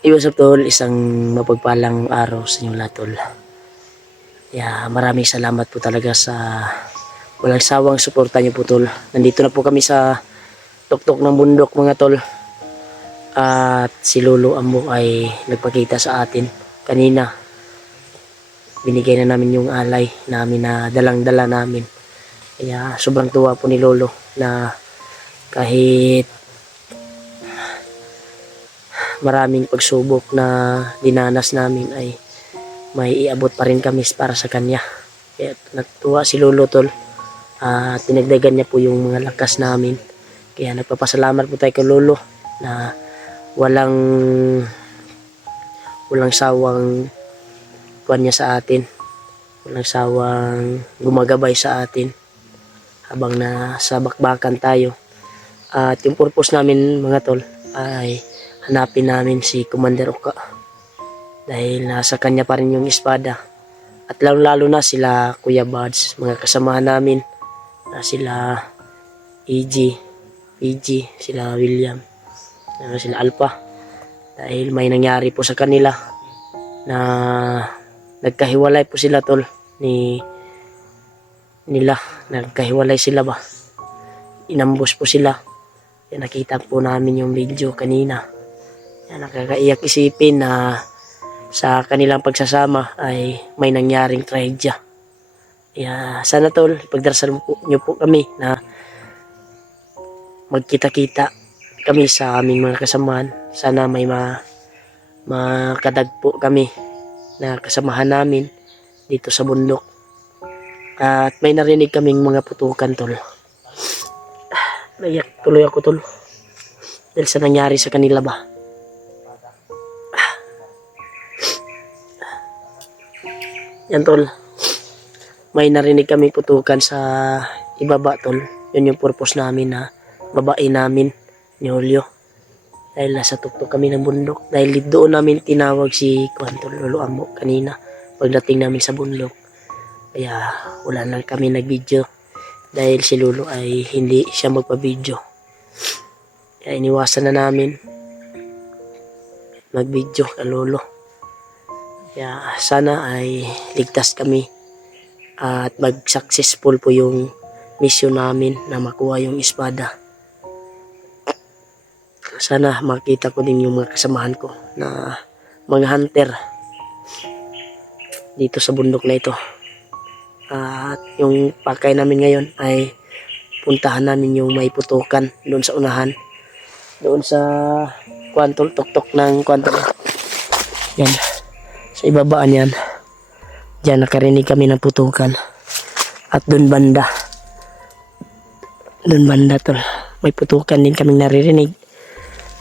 What's up tol, isang mapagpalang araw sa inyong lahat tol. Maraming salamat po talaga sa walang sawang suporta niyo po tol. Nandito na po kami sa tuktok ng bundok mga tol. At si Lolo Ambo ay nagpakita sa atin kanina. Binigay na namin yung alay namin na dalang-dala namin. Kaya sobrang tuwa po ni Lolo na kahit maraming pagsubok na dinanas namin ay may iabot pa rin kami para sa kanya. Kaya natuwa si Lolo tol. Tinagdagan niya po yung mga lakas namin. Kaya nagpapasalamat po tayo kay Lolo na walang sawang kuwan niya sa atin. Walang sawang gumagabay sa atin habang nasa bakbakan tayo. At yung purpose namin mga tol ay hanapin namin si Commander Oka dahil nasa kanya pa rin yung espada. At lalo na sila Kuya Buds, mga kasamahan namin na sila EG, sila William, sila Alpha. Dahil may nangyari po sa kanila na nagkahiwalay po sila tol nagkahiwalay sila ba, inambos po sila. Nakita po namin yung video kanina. Nakakaiyak isipin na sa kanilang pagsasama ay may nangyaring trahedya. Sana tol, pagdarasal niyo po kami na magkita-kita kami sa aming mga kasamahan. Sana may makadagpo kami na kasamahan namin dito sa bundok. At may narinig kaming mga putukan tol. Naiyak tuloy ako tol dahil sa nangyari sa kanila ba. Yan tol, may narinig kami putukan sa ibaba tol. Yun yung purpose namin na babae namin ni Julio. Dahil nasa tuktok kami ng bundok. Dahil doon namin tinawag si Lolo Ambo kanina pagdating namin sa bundok. Kaya wala na kami nag-video dahil si Lolo ay hindi siya magpa-video. Kaya iniwasan na namin mag-video kay Lolo. Kaya sana ay ligtas kami at mag-successful po yung mission namin na makuha yung espada. Sana makita ko din yung mga kasamahan ko na mga hunter dito sa bundok na ito. At yung pakay namin ngayon ay puntahan namin yung may putukan doon sa unahan. Doon sa kwantol, tuktok ng kwantol. Yan. Sa ibabaan yan. Diyan nakarinig kami ng putukan. At doon banda. Doon banda tol. May putukan din kaming naririnig.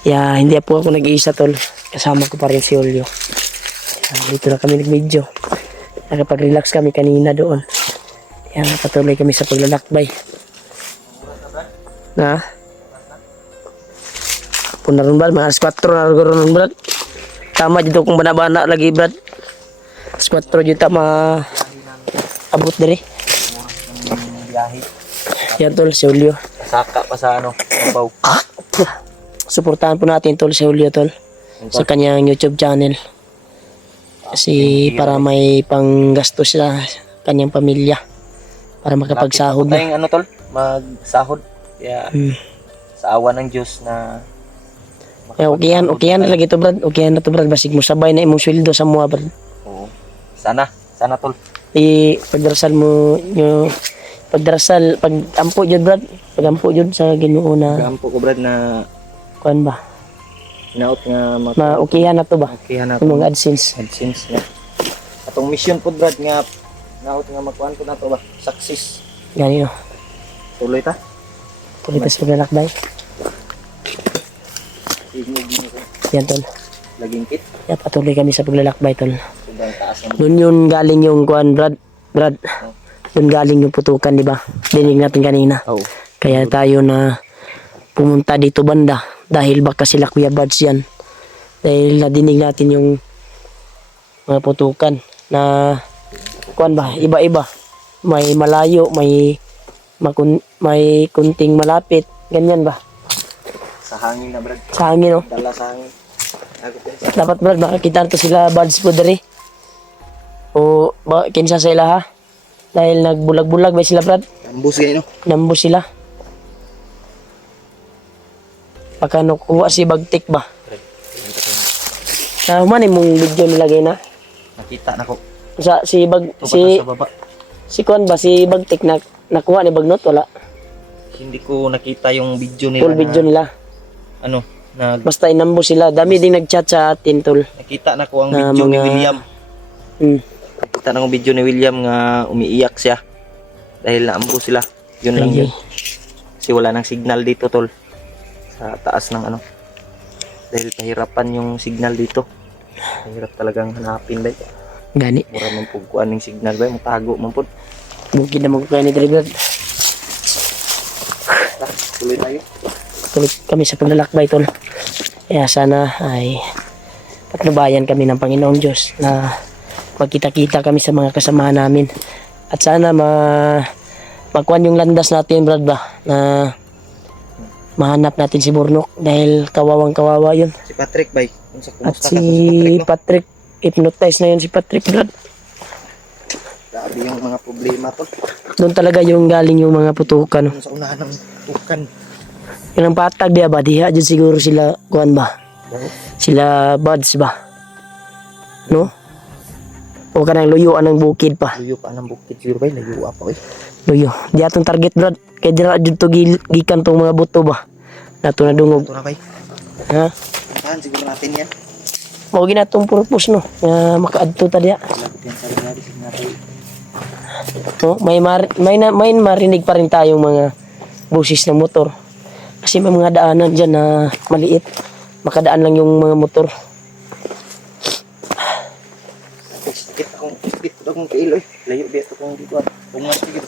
Hindi po ako nag-iisa tol. Kasama ko pa rin si Julio. Dito na kami nag-video. Nakapag-relax kami kanina doon. Patuloy kami sa paglalakbay. Punaron ba? Mga alas 4 na ron brad. Tama dito kung bana-bana lagi brad. Alas 4 dito abot diri. Yan tol, si Julio. Saka pa sa babaw. Suportahan po natin tol si Julio tol sa kanyang YouTube channel. Kasi para may panggastos sa kanyang pamilya. Para makapagsahod na. Tol, magsahod. Kaya sa awa ng Diyos na okay yan na lagi to brad. Okay na to brad. Basig mo sabay na imong sweldo sa mga brad. Oo. Sana tol. Pagdarasal mo yung pag-ampo jud brad. Pag-ampo jud sa Ginoo na. Pag-ampo ko brad na kuan ba? Naot nga okay na to ba? Okay na Yung mga AdSense na. Atong mission po brad nga naot nga magkuhan ko na to ba? Success. Ganito. Tuloy ta. Tuloy ta sa paglalakbay. Yan tol. Laging kit. Patuloy kami sa paglalakbay tol. Sobrang taas ng Doon yun galing yung kuan brad. Doon galing yung putukan di ba? Dinig natin kanina. Oo. Kaya tayo na pumunta dito banda dahil baka sila Kuya Buds yan. Dahil nadinig natin yung mga putukan na kuan ba, iba-iba. May malayo, may kunting malapit, ganyan ba? Sa hangin na brad. Sa hangin, no? Dala sa hangin. Ako po. Dapat brad, makakita na to sila buds po diri. O, kinsa sa ila ha? Dahil nagbulag-bulag ba sila brad? Ambus kayo no? Nambo sila. Baka nakuha si Bagtik ba? Na man mong video nilagay na. Nakita na ko. Si Sa baba. si Kuan ba si Bagtik nakuha ni Bagnot wala. Hindi ko nakita yung video nila. Full video nila. Ano, Basta inambo sila. Dami ding nagchat sa atin tol. nakita na ko ang Na video ni mga- William. Hmm. Nakita na ko video ni William nga umiiyak siya. Dahil naambo sila. Yun lang Ayun. yun. Kasi wala nang signal dito tol. Sa taas ng ano. Dahil pahirapan yung signal dito. Mahirap talagang hanapin ba. Gani. Mura man po kuan ng signal ba. Matago man po. Bukid na magkuha ni Dribblad. Tuloy tayo. Tuloy kami sa paglalakbay tol. Kaya sana ay patnubayan kami ng Panginoong Diyos na magkita-kita kami sa mga kasamahan namin. At sana magkuhan yung landas natin Brad ba na mahanap natin si Burnok dahil kawawang kawawa yun. Si Patrick bay. Unsa At kumusta si ka sa Patrick, hypnotize na yun si Patrick Brad. Grabe yung mga problema to. Doon talaga yung galing yung mga putukan. Sa unahan ng tukan. Yung ang patag diya ba, diha dyan siguro sila, kuhan ba? Sila buds ba? No? O ka nang luyuan ng bukid pa. Luyo pa ng bukid siguro bay. Layo pa eh. Luyo. Di atong target Brad. Kaya dira dyan to gikan tong mga buto ba? Nato na dungog. Ito na bay. Ha? Puntahan siguro natin yan. Mao ginatong purpose no. Makaadto ta diya. Lapit yan sa rin natin. Natin. No? May marinig pa rin tayong mga busis ng motor. Kasi may mga daanan dyan na maliit. Makadaan lang yung mga motor. Sakit akong kailo eh. Layo dito kung dito. Tungas dito.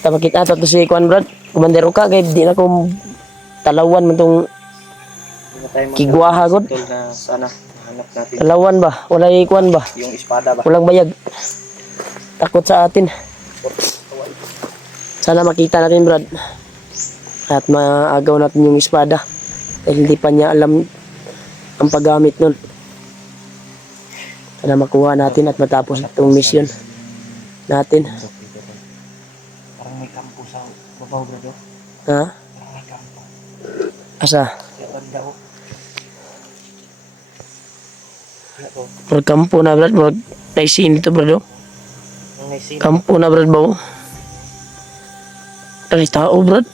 Tama kita to si Kwan Brad. Kumandero ka kay di na ko talawan man tong Kigwaha, God. Na sana hanap natin talawan ba. Walay Kwan ba. yung espada ba. Walang bayag. Takot sa atin. Sana makita natin Brad. At maagaw natin yung espada. Dahil hindi pa niya alam ang paggamit nun. Sana makuha natin at matapos itong mission natin. Parang may kampo sa babaw bro. Ha? Parang may kampo. Asa? Sa banda ko. Kaya to. Murag kampo na Brad. Murag naisin ito Brad. Ang may sin. Kampo na Brad ba? Ay tao Brad.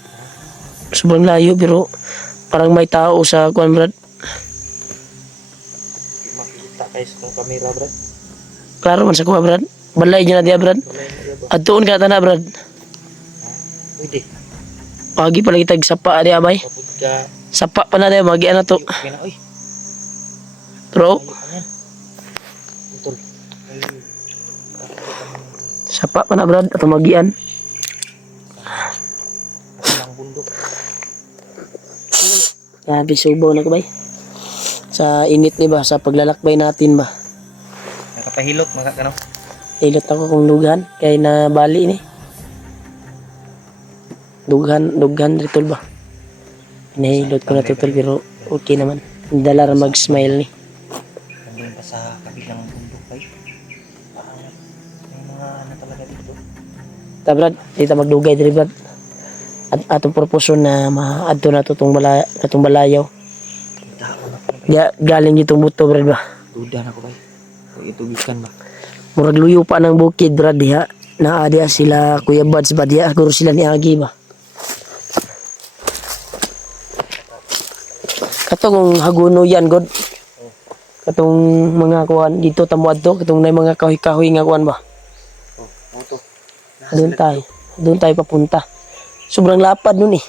Sobrang layo pero parang may tao sa Kwan Brad. Makikita kayo sa kong kamera bro. Klaro man sa kuha Brad. Balay dyan na diya Brad. At doon ka na Brad. Pwede. Pagi pala kitag sapa diya bay. Kapag ka. Sapa pa na diya. Magi na to. Okay na oy. Bro. Ayan. Utol. Sapa pa na Brad. At magian. Ang bundok. Grabe subaw na ko bay. Sa init ni ba. Sa paglalakbay natin ba. Nakapahilot mga kano. Ilot ako kung dughan. Kaya na bali ni. Dughan ritol ba. Pinahilot ko na tutol pero okay naman. Dala ra mag-smile ni. Nandun pa sa kabilang bundok ay. Parang may mga ano talaga dito. Ta Brad, dito magdugay diri Brad. At atong purpose na maadto na to tong balayaw. Tao na pa. Galing dito buto Brad ba. Duda na ko ba. O ito gikan ba. Murag luyo pa ng bukid Brad diha. Naa diha sila Kuya Buds ba diha. Siguro sila ni Agi ba. Katong haguno yan God. Katong mga kuan dito tamuad to. Katong na mga kahoy-kahoy nga kuan ba. Oh, ano to? Doon tayo papunta. Sobrang lapad nun eh.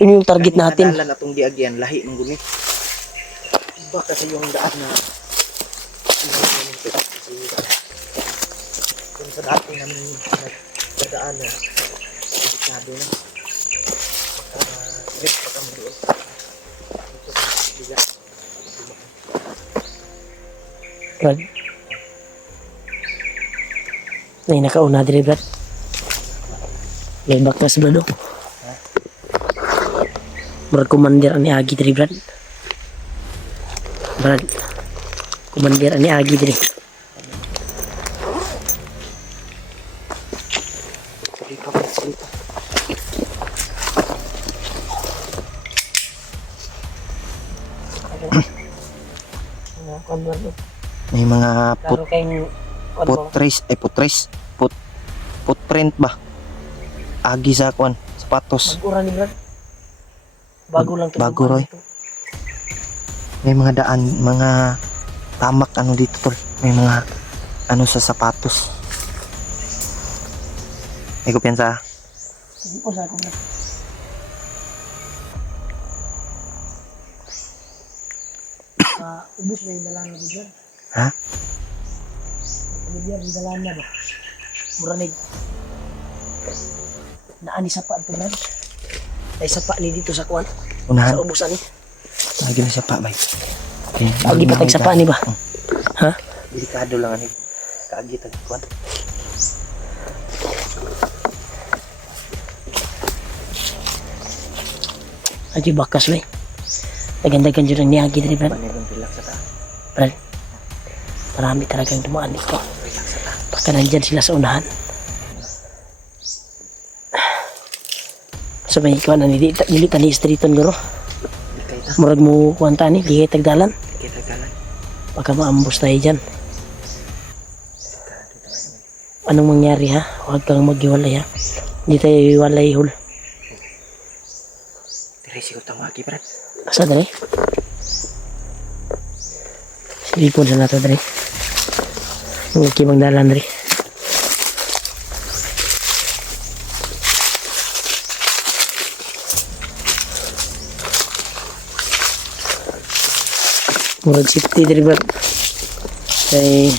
Yun yung target natin. Dalan atong diagyan lahi ng guni. Iba kasi yung daan na kung sa dati namin nagdaan na delikado na. Trip pa kami doon. Ito sa biga. Brad. Ay, nakauna diri Brad. May baklas Brad oh. Brad commander ni Agi diri Brad. Brad, kumandir ni Agi diri. May mga Klaro kayong footprint ba? Agi sa kwan, sapatos. Bago ni Brad. Bago lang to. Bago, Roy. May mga daan, mga tamak ano dito tol. May mga ano sa sapatos. May kumpiyansa. Sige po sa ako Brad. Ubus na yung dalang na Brad. Ha? Pamilyar yung dalang na ba? Muranig. Naani sa pa ito Brad. Ay sa pa ni dito sa kuwan. Unahan. Sa ubusan ni. Lagi na siya pa, bay. Okay. Agi patag sa pa ni ba? Ha? Delikado lang ani. Kaagi tag kwan. Agi bakas may. Dagan-dagan dyan ang niyagi dali Brad. Panilong relax sa ta. Brad. Marami talagang dumaan dito. Baka nandyan sila sa unahan. So may ikaw na nilita ni streeton guro. Likay ta. Murag mo kuwanta ni, ligay tagdalan. Kita galan. Baka maambos tayo dyan. Anong mangyari ha? Huwag kang maghiwalay ha. Hindi tayo iwalay hul. Dire siguro tang agi brad. Asa dali? Silipon sa nato dali. Ang kimang dalan dali. Murag safety dali Brad. Kay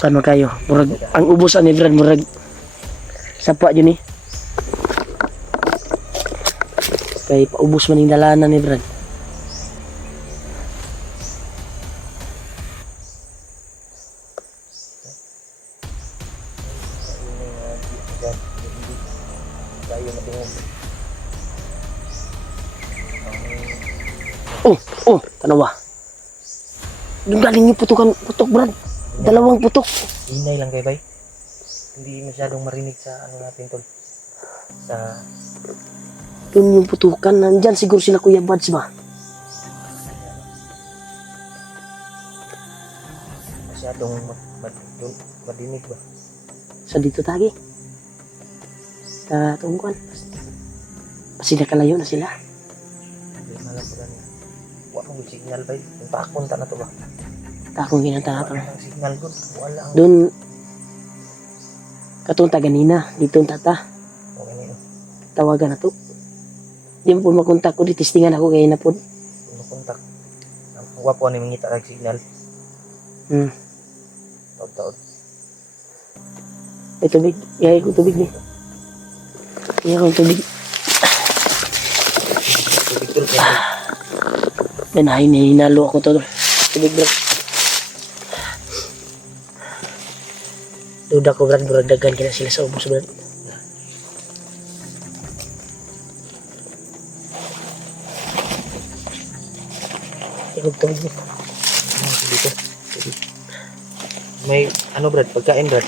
kano kayo? Murag ang ubos ani Brad murag sapa yun ni. Kay paubos man yung dalanan ni Brad. Oh, tanawa. Doon galing yung putok Brad. Dalawang putok. Inay lang kay bay. Hindi masyadong marinig sa ano natin tol. Sa Doon yung putukan. Nandyan siguro sila Kuya Buds ba? masyadong madinig ba? Sa dito tagi. Sa tungkuan. Kasi nakalayo na sila. Hindi malam ko lang. Wala mong signal bay. Yung pakunta na to ba? Takong ginata Wala ang signal good. Wala ang doon katong taganina. Dito ang tata. okay na yun. Tawagan na to. Di mo po makontak ko. Testingan ako kaya na po. Makontak. Ang wapo ni mangita kag signal. Taod-taod. May tubig. Iyay ko tubig ni. Iyay ko tubig. Tubig tol kaya. Danahin na hinalo ako to. Tubig Brad. Duda ko Brad. Buragdagan kina sila sa ubos Brad. Iyay ko tubig ni. Dito. Tubig. May ano brad? Pagkain brad?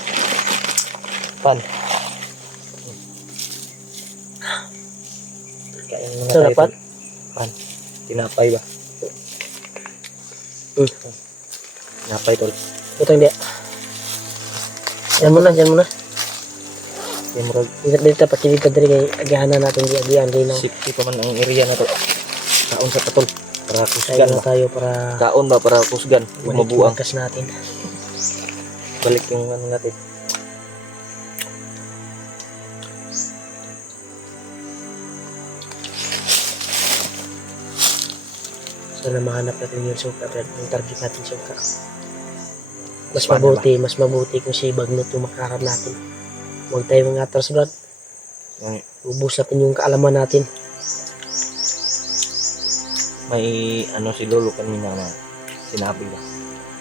Pan. Kain muna Ito tayo. dapat? tol. Pan. Tinapay ba? Tinapay tol. Ito hindi. Yan muna, dyan muna. Yung murag Dito pakilipad rin kay agahanan natin di agihan din ng safety pa man ang area na to. Kaon sa patol. Para kaya kusgan na ba? tayo para Kaon ba para kusgan? Huwag balik yung mabuang. angkas natin. Balik yung ano natin. Sana mahanap natin yung suka, Brad. Yung target natin suka. Mas Paano mas mabuti kung si Bagnot yung makaharap natin. Huwag tayo mga atras, Brad. Yung Ubus natin yung kaalaman natin. may ano si Lolo kanina na sinabi ba?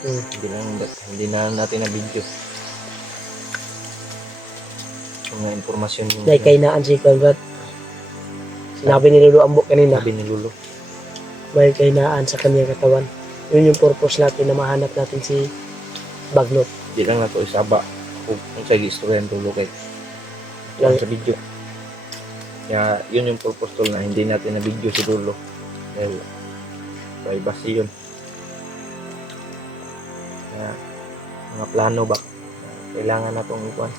Hindi na natin na video. Mga impormasyon yung Dahil kainaan si Kwan, Brad. Sinabi ni Lolo Ambok kanina. sabi ni Lolo. may kahinaan sa kanyang katawan. Yun yung purpose natin na mahanap natin si Bagnot. Di lang na to isaba. Kung sa istorya ng dulo kay Lang- sa video. Kaya yun yung purpose tol na hindi natin na video si dulo. Dahil privacy yun. Kaya mga plano ba? Kailangan na itong ikuan.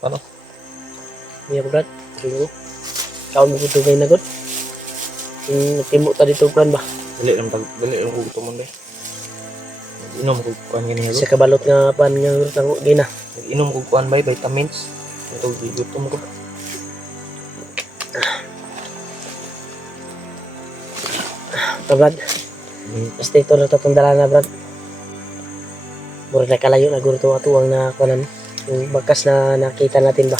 Ano? Iya brad, dulu. Kau mo kuto kay nagot. Yung timo ta dito kan ba? Dali lang ko gusto mo deh. Inom ko kuan gani Sa kabalot nga pan nga tango gina. Inom ko kuan bay vitamins. Ito gutom ko. Ta brad, stay to na tatong dala na brad. Mura na kalayo na guro to atuang na kuanan. Yung bakas na nakita natin ba?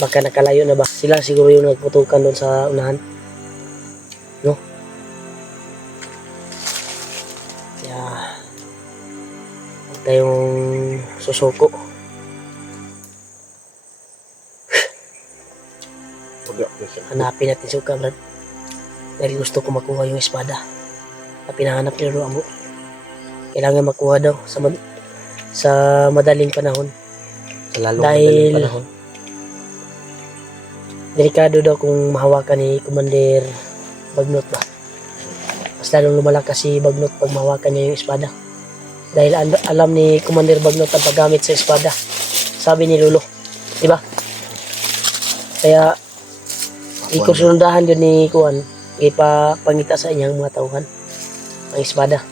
Baka nakalayo na ba? Sila siguro yung nagputukan doon sa unahan. No? Kaya huwag tayong susuko. Hanapin natin suka, brad. Dahil gusto ko makuha yung espada na pinahanap ni Lolo Ambo. Kailangan makuha daw sa madaling panahon. Sa lalong Dahil- madaling panahon. Delikado daw kung mahawakan ni Commander Bagnot ba. Mas lalong lumalakas si Bagnot pag mahawakan niya yung espada. Dahil alam ni Commander Bagnot ang paggamit sa espada. Sabi ni Lolo. Diba? Kaya ikursundahan yun ni Kuan. Ipapangita sa inyang mga tauhan. Ang espada.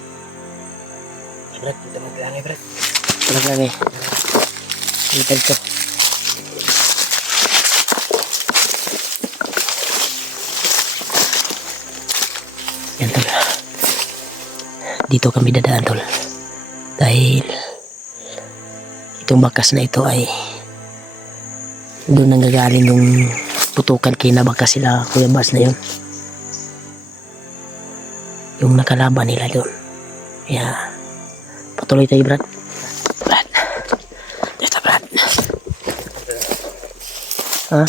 Brad, kita maglangi brad. Walang lang eh. Itag ko. Yan tol. Dito kami dadaan tol. Dahil itong bakas na ito ay doon nanggagaling yung putukan kinabakas sila Kuya Bas na yun. Yung nakalaban nila doon. Kaya patuloy tayo Brad. Brad. Dito Brad. Ha?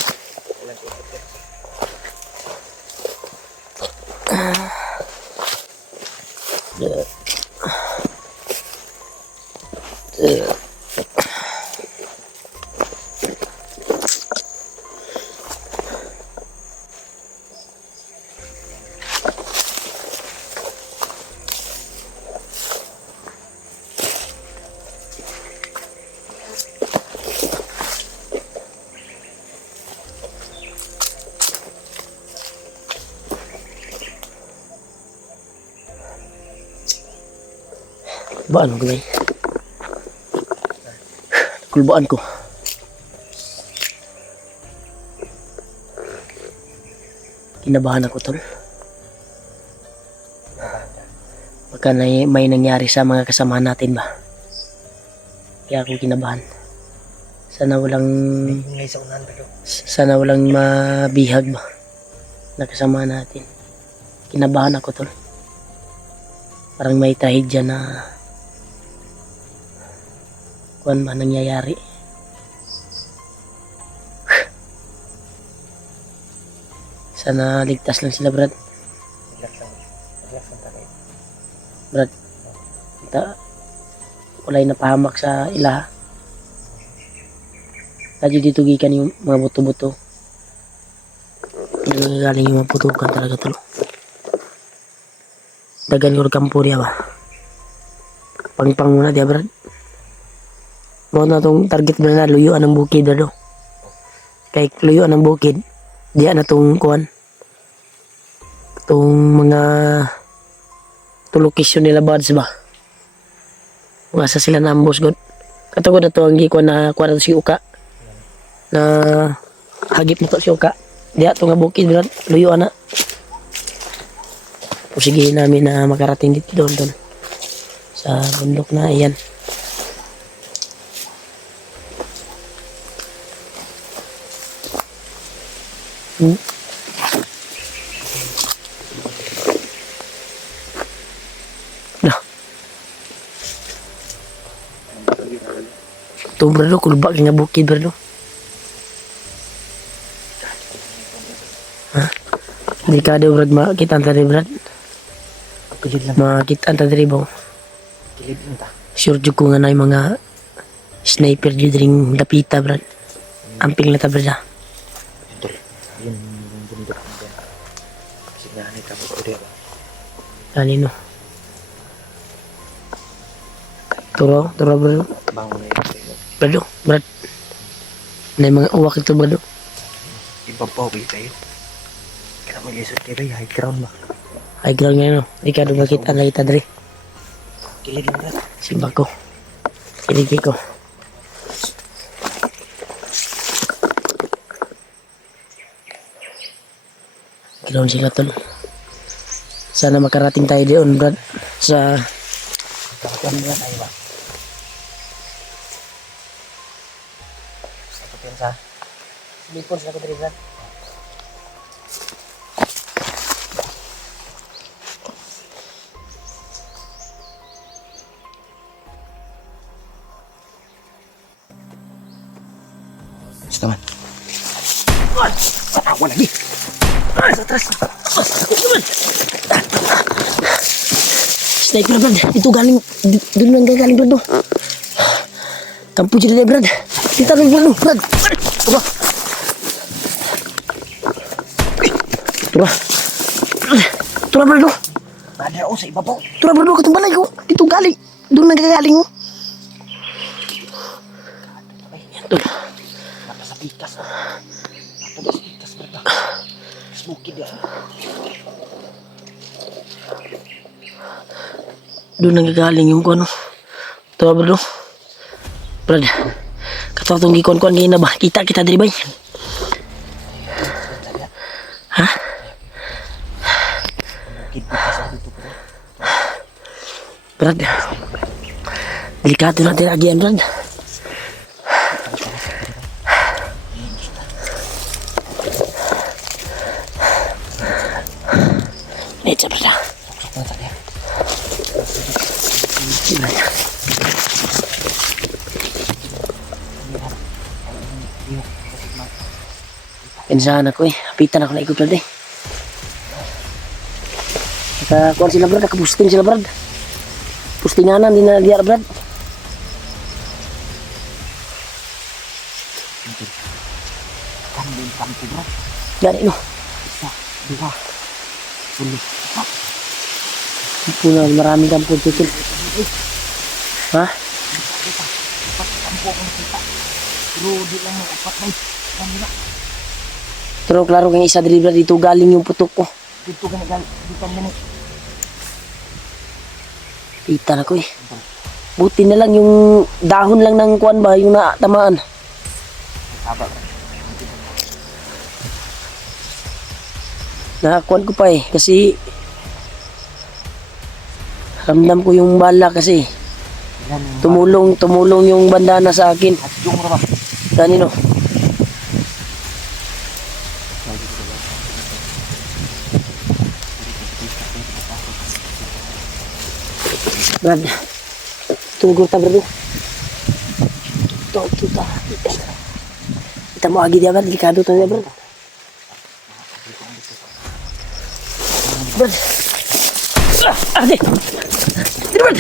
Baan ko ba? Kulbaan ko. Kinabahan ako tol. Baka may nangyari sa mga kasamahan natin ba? Kaya ako kinabahan. Sana walang mabihag ba na kasama natin. Kinabahan ako tol. Parang may trahedya na kuan ba nangyayari. Sana ligtas lang sila Brad. Brad, walay napahamak sa ila. Radyo dito gikan yung mga buto-buto. Nagagaling yung mga putukan talaga talo. Dagan yung kampo niya ba? Pang muna diya Brad. Mo na tong target ba na luyuan ng bukid ano. Kay luyuan ng bukid. Diya na tong kuan. Tong mga tulokisyon nila buds ba. Mga sa sila na ambos god. Katugod na to ang gikuan na kuan si Uka. Na hagip mo to si Uka. Diya to nga bukid Brad. Luyuan na. Pusigihin namin na makarating dito doon sa bundok na iyan. Nah. Ito brado, kulba nga bukid brado. Delikado brad, makita ang tadi brad. Kilid lang. Makita ang tadi ba? Kilid lang ta. Sure jud ko nga na yung mga sniper jud ring dapita brad. Amping na ta brad. Tol. Yun yung bundok mo dyan. Signahan ito mo ko diba. Kanino? Turo brad. Bangon na yun. Brad, brad. Na yung mga uwak ito brad. Ibabaw tayo. Kaya mo lisod kayo ba? High ground ba? High ground nga no. Ricardo bakit ang nakita dre? Kilid lang brad. Simba ko. Kiligi ko. Ganoon sila tol. Sana makarating tayo doon brad. Sa Kapan ba tayo ba? Kapan sa? Lipon sila ko dre brad. Basta man. Patawa lagi. Sa atras. Sniper brad. Ito galing. Doon lang gagaling brad no. Kampo dyan brad. Kita lang brad no. Brad. Tura. Tura. Tura brad no. Ada o sa ibabaw. Tura brad no. Katong balay ko. Dito galing. Doon lang gagaling oh. Yan tol. Napa sa pikas. Napa sa pikas brad. Smoky dia. Doon lang gagaling yung ano. Tura brad no. Brad. Katawa itong gikon-kon ngayon na ba? Kita diri bay. Ha? Bukid pikas dito bro. Brad. Delikado natin lagi yan, Brad. Medyo, Brad. Pinsahan ako eh. Hapitan ako na ikot, Brad eh. Nakakuhan sila, Brad. Nakapusting sila, Brad. Pustinganan din na nagyar, Brad. Kambing kampo bro. Gani, no? Isa, dua, puluh. Puna, maraming kampon tutul. Ha? Empat kampo ang kita. Pero di lang yung apat na kanila. Pero klaro kang isa diri, Brad. Dito galing yung putok ko. Dito gani. Pita na ko eh. Buti na lang yung dahon lang ng kuwan ba, yung natamaan. Taba bro. Nakakuan ko pa eh, kasi ramdam ko yung bala kasi Yan. tumulong yung bandana sa akin. At yung bro ba? Kanino? Brad, tunggu ta bro. Ito ta. Kita mo agi dia Brad, delikado to dia Brad. Brad. Ade. Brad.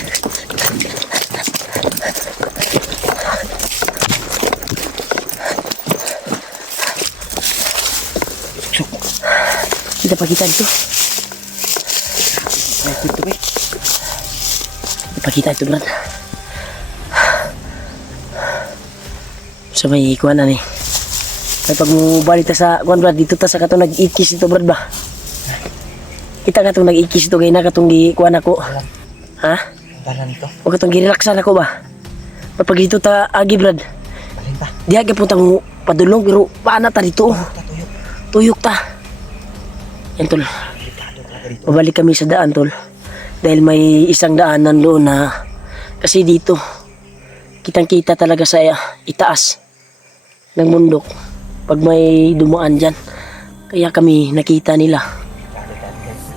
Kita pakita itu. Dito ba? Ipakita ito, Brad. So may kuhan na ni. Ay pag mo balik ta sa kuhan, Brad, dito ta sa katong nag-ikis ito, Brad ba? Kita katong nag-ikis ito, gaya na katong kuhan ako. Ha? Dalan to. O katong girelaksan ako ba? Pag dito ta agi, Brad. Dalan ta. Di agi punta mo padulong, pero paana ta dito? Tuyok. Tuyok ta. Yan, tol. Delikado talaga dito. Mabalik kami sa daan, tol. Dahil may isang daanan doon na kasi dito kitang-kita talaga sa itaas ng bundok pag may dumaan dyan. Kaya kami nakita nila.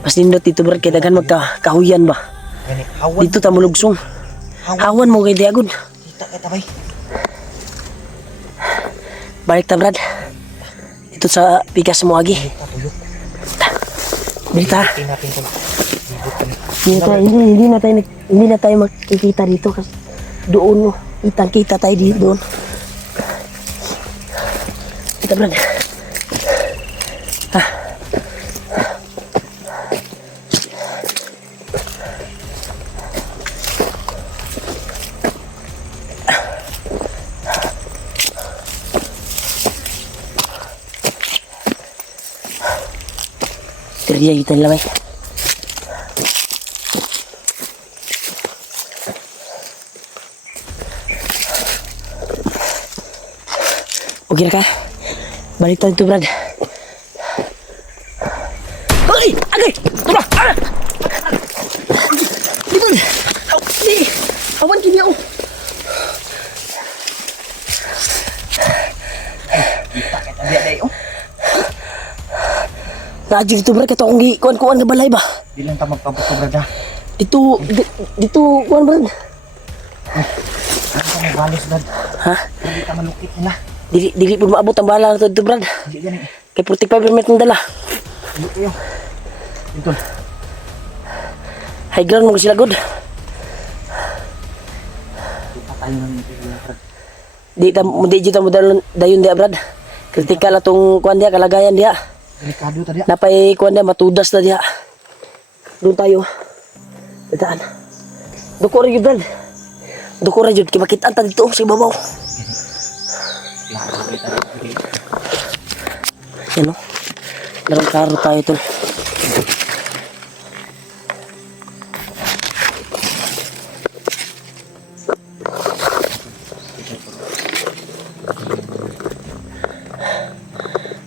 Mas nindot dito, Brad, kaya daghan magkahuyan ba? Gani. Hawan. Dito ta mulugsong. Hawan mo kay Diagod. Kita ka tabay. Balik ta, Brad. Dito sa pikas mo agi. Tuyok. Brita, Tingnan natin tol. hindi na tayo makikita dito kasi doon, kita tayo dito doon. Kita Brad. Terjadi kita lamai. Oke kah? Balik tayo itu Brad. Hei, agay! Tara! Dito! Awan kini ako! Najig dito Brad, kato akong kuan na balay ba? Di lang ta magpabuto Brad ha. Dito kuan Brad. Ano ka magalis Brad? Ha? Hindi ka malukit nila. Dili po maabot ang bala na to Brad. Hindi gani. Kay 45 minutes ng dala. Hindi kayo. Ito. High ground mo sila good. Kita tayo ng Brad. Di jita mo dayon dia Brad. Kritikal atong kuan dia kalagayan dia. Delikado tadi. Napay kuan dia matudas na dia. Doon tayo. Dadaan. Duko ra jud Brad. Duko ra jud kay makit-an ta dito sa ibabaw. Yan o. Larang karo tayo tol.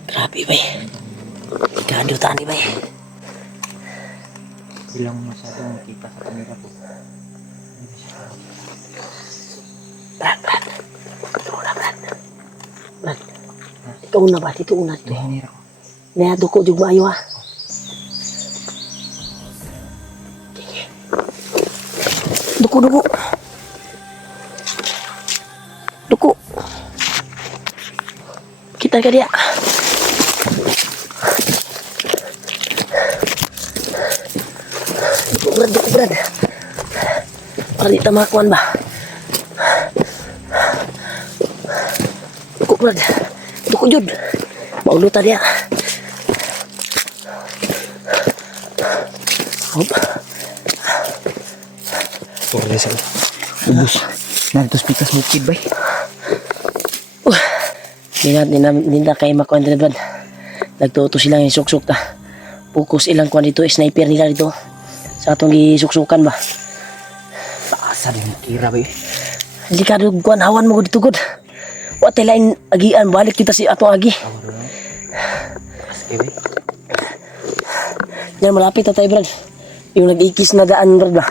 Grabe bay. Gado tani bay. Bilang masyadong makita sa kamera ko. Brad. Ito na Brad. Brad. Ikaw na ba? Dito una dito. Kamera ko. Naya duko jug maayo ha. Duko. Duko. Kita ka dia. Duko Brad. Para di tamakuan ba? Duko Brad. Duko jud. Maulutan dia. Hop. Tuloy sa ubus. Nantos pitas bukid bay. Di na kayo makuha na Brad. Nagtuto silang isuksuk ta. Focus ilang kuha dito, sniper nila dito. Sa atong gisuksukan ba. Taasa din kira bay. Hindi ka kuhan hawan mo dito good. Wate lain agian, balik kita si atong agi. Aske bay. Yan malapit na tayo Brad. Yung nag-ikis na daan Brad ba.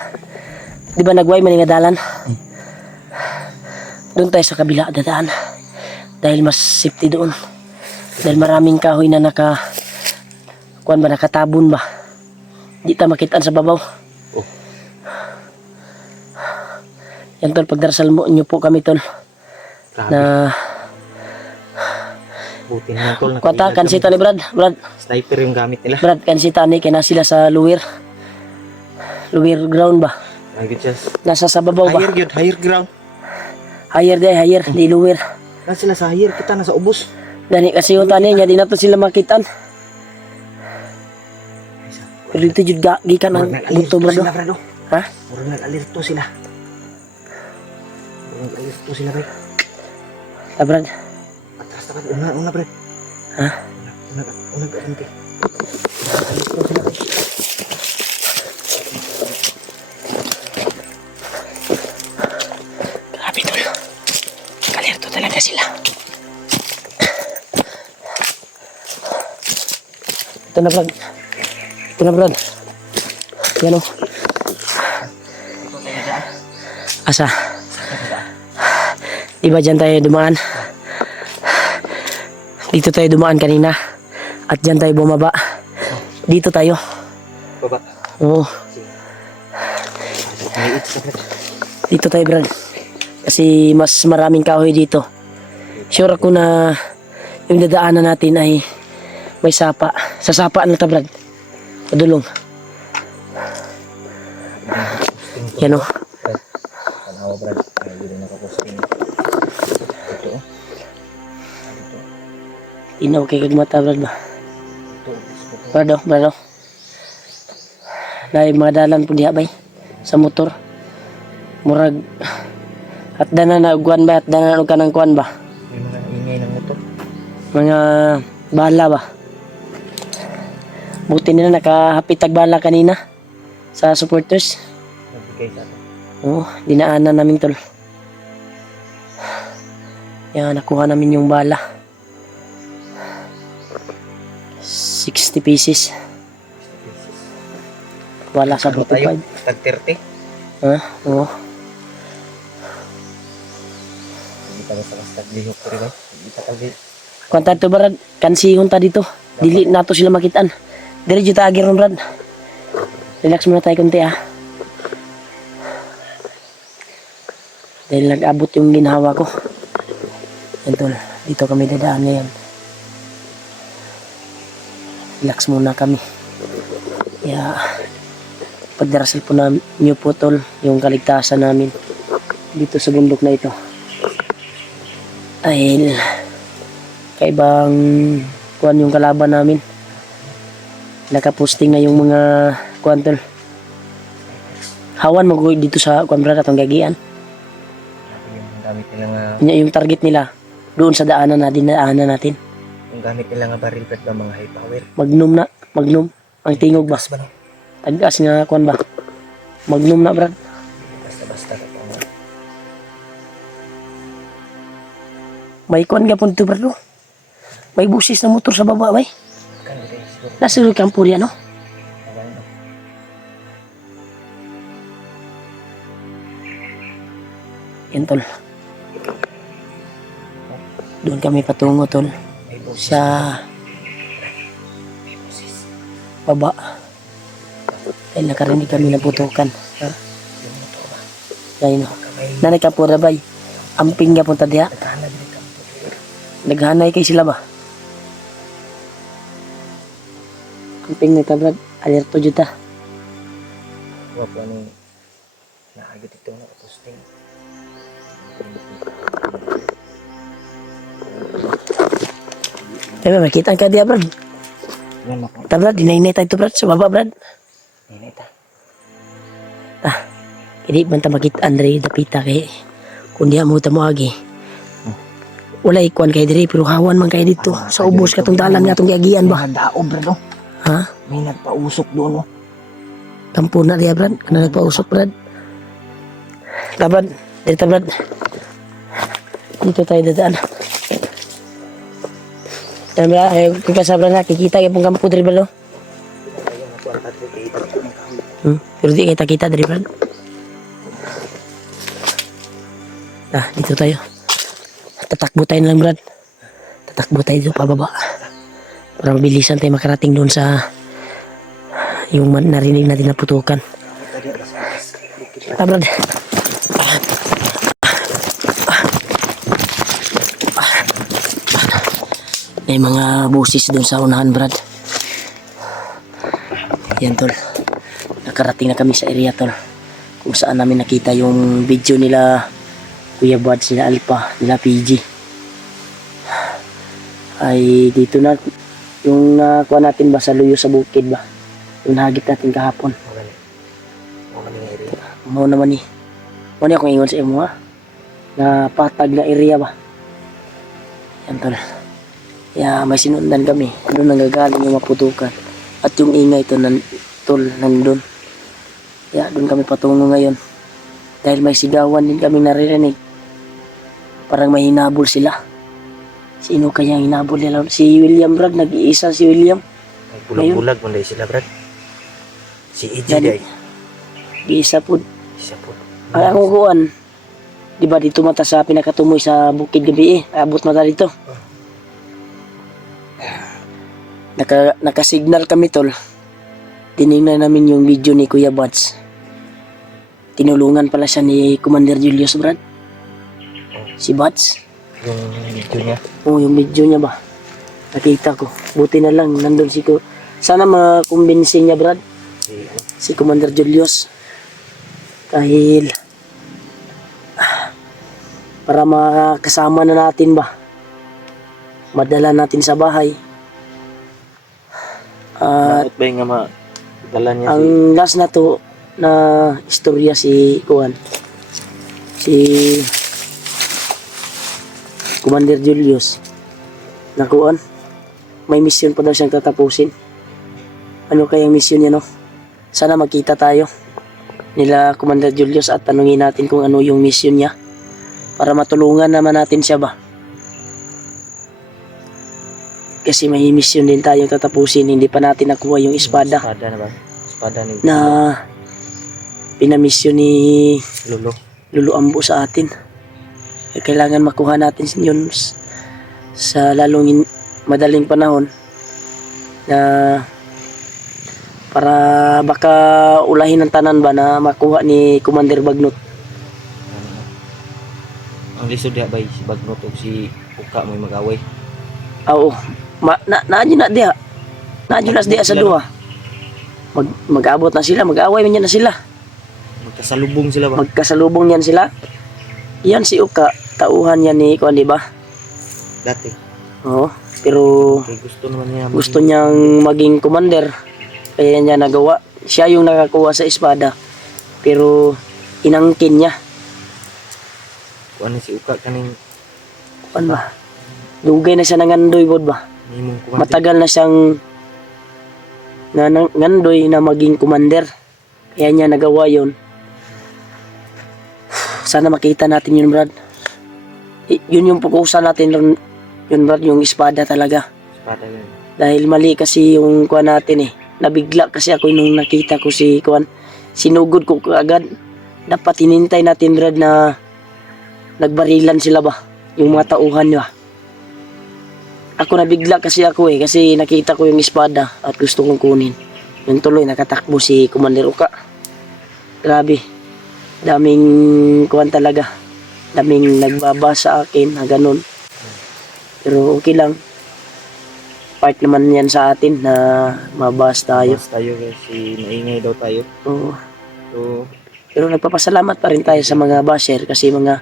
Di ba nagway man nga dalan? Doon tayo sa kabila dadaan. Dahil mas safety doon. Dahil maraming kahoy na nakatabon ba. Di tayo makitaan sa babaw. Oh. Yan tol, pagdarasal mo nyo po kami tol. Grabe. Na Buti na tol. kwata, kansita ni Brad. Sniper yung gamit nila. Brad, kansita ni, kaya na sila sa luwir. Luwir ground ba? Ay good just. Nasa sa babaw ba? Higher ground. Higher, di luwir. Na sila sa higher, kita nasa ubos. Gani kasi yung tani niya, di na to sila makitaan. Pero dito jud gikan ang buto Brad. Sila, Brad. Ha? Murang nag-alerto sila. Bay. Brad. Atras na Brad. Una Brad. Ha? Una garante. Nag-alerto sila bay. Grabe tol. Kalerto talaga sila. Ito na Brad. Yan o. Asa? Di ba dyan tayo dumaan? Dito tayo dumaan kanina. At dyan tayo bumaba. Dito tayo. Baba. Oo. May ito sa Brad. Dito tayo Brad. Kasi mas maraming kahoy dito. Sure ako na yung dadaanan natin ay may sapa. Sa sapa na ta Brad. Padulong. Yan o. Tanawa Brad, ay hindi rin nakaposting. Ito oh. Ito. Inaw kay kagmata Brad ba? Ito. Brad o. Dahil mga dalan po diha bay sa motor. Murag at dana na kuan ba at dana og kanang kuan ba? May mga ingay ng motor. Mga bala ba? Buti nila nakahapitag bala kanina sa supporters. Nagbigay sa atin. Oo, dinaanan namin tol. Yan, nakuha namin yung bala. 60 pieces. Wala sa Ano tayo? 45. Tag 30. Ha? Oo. Hindi pa basta tag lihok ko rin ba? Hindi pa tag lihok. Kwanta to Brad, kansihon ta dito. Dili nato sila makitaan. Dili jud ta agi ron Brad. Relax muna tayo konti Dahil nag-abot yung ginhawa ko. Yan tol, dito kami dadaan ngayon. Relax muna kami. Kaya, pagdarasal po na niyo po tol, yung kaligtasan namin dito sa bundok na ito. Dahil, kaibang kuan yung kalaban namin. Nakaposting na yung mga kuan tol. Hawan mag dito sa kuan Brad atong gagian. Yung gamit nila nga, Yung target nila doon sa daanan natin. yung gamit nila nga baril Brad ba mga high power. Magnum ang tingog ba? Bas ba no? Tagas nga kuan ba? Magnum na Brad. Basta ka pa nga. May kuan gapon to Brad. May busis na motor sa baba bay. Kan ito siguro. Nasa kampo riyan no? Ayan, no? Yan tol. Doon kami patungo tol May boses. sa May boses. baba. Dahil nakarinig kami ng putukan. Ha? Yung motor ba? Dahil no. Kamay. Nanay ka po bay. Amping nga punta diha. Nagkahanap din ka motor. Naghanay kay sila ba? Amping na ka Brad. Alerto jud ta. Huwag po ano naagit ito na posting. Tayo makita ka diha Brad. Yan ako. Ta Brad, dinainay tayo to Brad sa baba Brad. Hindi ta. Hindi man ta makita Andre dapita kay kundi mo ta mo agi. Wala ikuan kay diri pero hawan man kay dito sa ubos katong dalan nga tong giagian ba. Mga daog Brad oh. Ha? May nagpausok doon oh. Kampo na diya Brad. Ano nagpausok Brad? Ta Brad, dito Brad. Dito tayo dadaan. Yan ba, kung kasabra na, kikita yung kampo diri Brad. Oh. Ayun, nakuha ka dito kay ito. Pero di kita diri Brad. Dito tayo. Tatakbo tayo na lang Brad. Tatakbo tayo dito pababa. Para mabilisan tayo makarating doon sa yung narinig natin na putukan. Brad. May mga busis doon sa unahan Brad. Yan tol. Nakarating na kami sa area tol. Kung saan namin nakita yung video nila Kuya Buds, nila Alpha, nila PG. Ay dito na yung kuha natin ba sa luyo sa bukid ba? Yung nahagip natin kahapon. Mo naman ni. Mo ni akong ingon sa imo ha. Na patag na area ba? Yan tol. Kaya may sinundan kami. Doon nanggagaling yung maputukan. At yung ingay ito tol nandun. Kaya doon kami patungo ngayon. Dahil may sigawan din kami naririnig. Parang may hinabol sila. Sino kaya ang hinabol nila? Si William Brad. Nag-iisa si William. May bulag-bulag mo sila Brad. Si EJ Yan. ay. Iisa po. Isa po. Ang kukuan. Diba dito mata sa pinakatumoy sa bukid gabi Abot mata dito. Naka-signal kami tol. Tinignan namin yung video ni Kuya Buds. Tinulungan pala siya ni Commander Julius Brad. Si Buds. Yung video niya. Oo, yung video niya ba. Nakita ko. Buti na lang nandun si Sana makumbinsi niya, Brad, si Commander Julius. Dahil para makasama na natin ba, madala natin sa bahay. At Bakit ba yung nga madala niya ang last na to na istorya si Commander Julius na may mission pa daw siyang tatapusin. Ano kayang mission niya, no? Sana magkita tayo nila Commander Julius at tanungin natin kung ano yung mission niya para matulungan naman natin siya ba. Kasi may mission din tayong tatapusin, hindi pa natin nakuha yung espada Espada na ba? Espada ni na pinamisyon ni Lolo. Lulu Ambo sa atin. Kailangan makuha natin yun sa madaling panahon na para baka ulahin ng tanan ba na makuha ni Commander Bagnot. Ang lisod diha bay si Bagnot o si Uka mo'y mag-away. Oo. Naadyo na diha. Naadyo na diha sa duha. Mag-abot na sila, mag-away man yan na sila. Magkasalubong sila ba? Magkasalubong yan sila. Yan si Uka, tauhan yan ni Kuan, di ba? Dati. Oo. Pero Okay, gusto naman niya. gusto niyang maging commander. Kaya niya nagawa. Siya yung nakakuha sa espada. Pero inangkin niya. Ano si Uka kaning Kuan ba? Dugay na siya nangandoy bod ba? himong kumante. Matagal na siyang nangandoy na maging commander. Kaya niya nagawa yon. Sana makita natin yun, Brad. Yun yung pukusan natin yun, Brad, yung espada talaga. Espada yun. Dahil mali kasi yung kuan natin eh. Nabigla kasi ako nung nakita ko si kuan. Sinugod ko agad. Dapat hinintay natin, Brad, na nagbarilan sila ba? Yung mga tauhan niya. Ako nabigla kasi ako eh. Kasi nakita ko yung espada at gusto kong kunin. Yung tuloy, nakatakbo si Commander Uka. Grabe. Daming kuan talaga. Daming nagbaba sa akin na ganun. Pero okay lang. Part naman yan sa atin na mabas tayo. Mas tayo kasi maingay daw tayo. Oo. So, Pero nagpapasalamat pa rin tayo sa mga basher kasi mga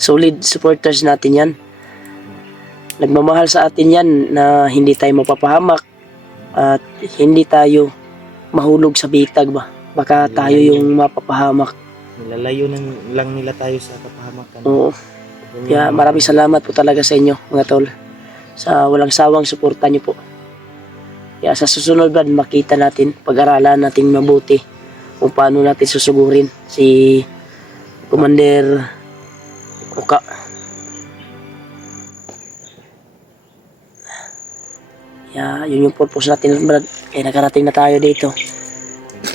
solid supporters natin yan. Nagmamahal sa atin yan na hindi tayo mapapahamak at hindi tayo mahulog sa bitag ba. Baka tayo yung mapapahamak. nilalayo lang nila tayo sa kapahamakan. Oo. Yun Kaya yung- maraming salamat po talaga sa inyo mga tol. Sa walang sawang suporta niyo po. Kaya sa susunod Brad, makita natin, pag-aralan natin mabuti kung paano natin susugurin si Commander Uka. Kaya yun yung purpose natin Brad. Kaya nakarating na tayo dito.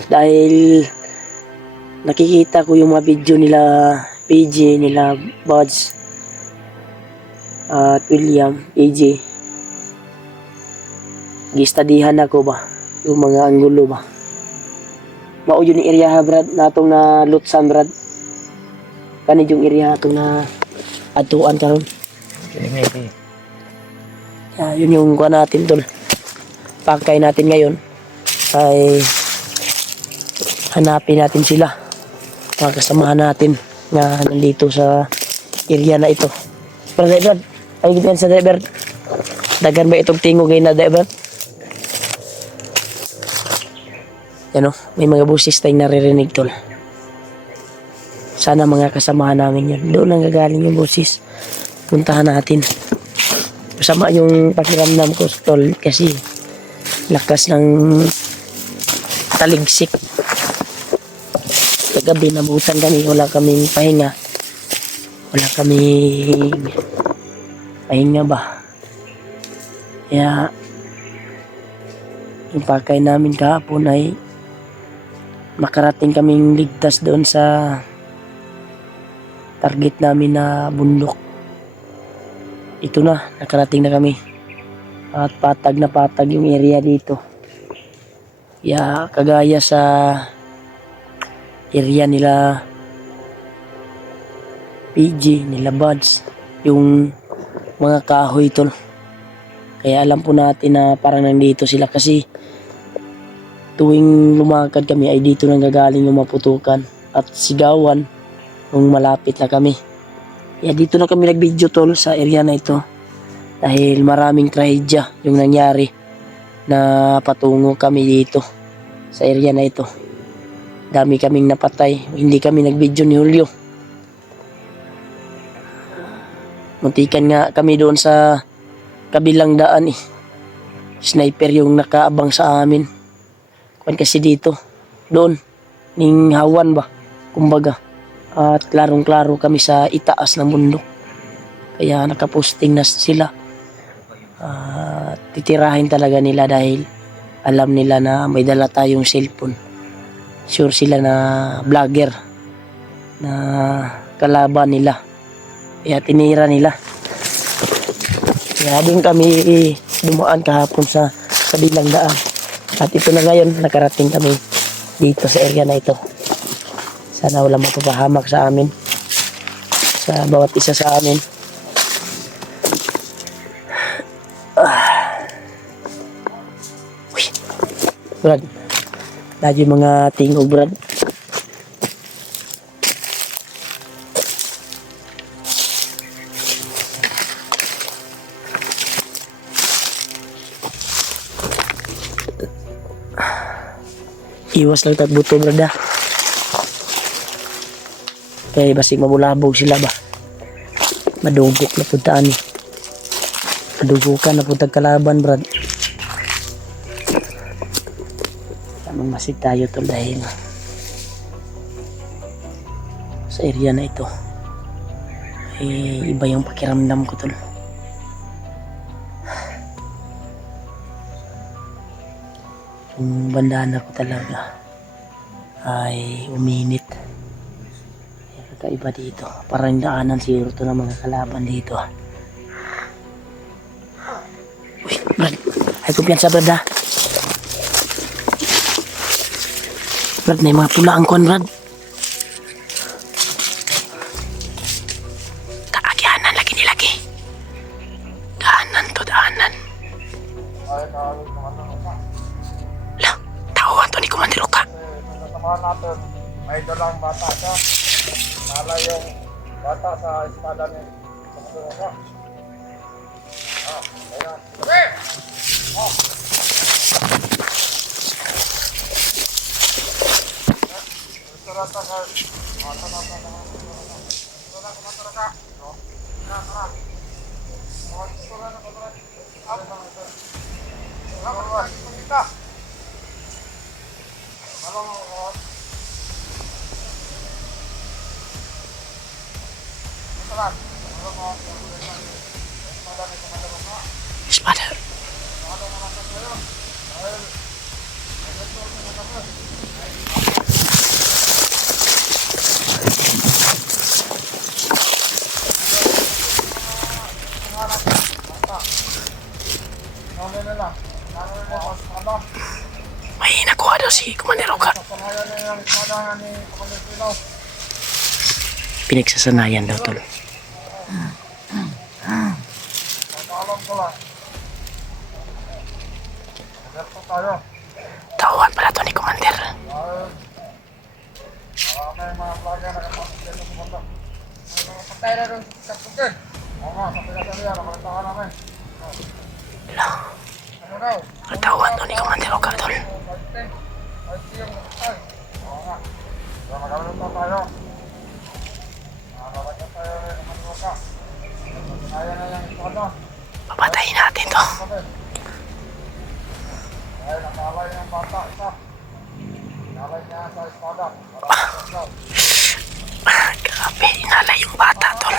Dahil nakikita ko yung mga video nila PG, nila Buds at William, AJ. Gistadihan ako ba yung mga anggulo ba. Mao yun yung area ha Brad natong na Lutsan Brad. Kanid yung area atong na atuan karon. Okay. Yun yung kuha natin tol. Pakay natin ngayon ay hanapin natin sila. Mga kasamahan natin na nandito sa area na ito. Brad, ay gitan sa driver. Dagan ba itong tingog na driver? Yan o, may mga busis tayong naririnig tol. Sana mga kasamahan namin yun. Doon ang gagaling yung busis. Puntahan natin. Masama yung pakiramdam ko tol kasi lakas ng taligsik. Kagabi nabutan kami, wala kaming pahinga. Wala kaming pahinga ba. Kaya yung pakay namin kahapon ay makarating kaming ligtas doon sa target namin na bundok. Ito na, nakarating na kami. At patag na patag yung area dito. Kaya kagaya sa area nila PG, nila Buds, yung mga kahoy tol. Kaya alam po natin na parang nandito sila kasi tuwing lumakad kami ay dito nang gagaling yung maputukan at sigawan nung malapit na kami. Kaya dito na kami nag-video tol sa area na ito dahil maraming trahedya yung nangyari na patungo kami dito sa area na ito. Dami kaming napatay, hindi kami nag-video ni Julio. Muntikan nga kami doon sa kabilang daan eh. Sniper yung nakaabang sa amin. Kuan kasi dito, doon, ning hawan ba, kumbaga. At klarong-klaro kami sa itaas ng bundok. Kaya nakaposting na sila. Titirahin talaga nila dahil alam nila na may dala tayong cellphone. Sure sila na vlogger na kalaban nila. Kaya tinira nila. Kaya din kami dumaan kahapon sa kabilang daan. At ito na ngayon, nakarating kami dito sa area na ito. Sana wala mapapahamak sa amin. Sa bawat isa sa amin. Uy, Brad. Lagi mga tingog, Brad. Iwas lang tagbuto, brada. Kaya basig mabulabog sila ba. Madugok na puntaan eh. Madugukan na puntag kalaban, brad. Tamang masig tayo tol dahil sa area na ito iba yung pakiramdam ko tol. Yung bandana ko talaga ay uminit. Kakaiba dito. Parang daanan siguro to ng mga kalaban dito. Uy, Brad. Ay kumpiyansa, Brad ha. Brad, may mga pula ang kuwan, Brad. Kaagyanan lagi nilagi. Daanan to, daanan. Lah, tao to ni Commander Oka. Samahan natin, may dalang bata siya. Nala yung bata sa espada ni Commander Oka. Ayan. Rata ka. Espada. May nakuha daw si Commander Oka. Pinagsasanayan daw tol. Tauhan pala to ni Commander. Tauhan to ni Commander Oka tol. Papatayin natin to. Nakalay yung bata isa. Nakalay niya sa espada. Grabe, inalay yung bata tol.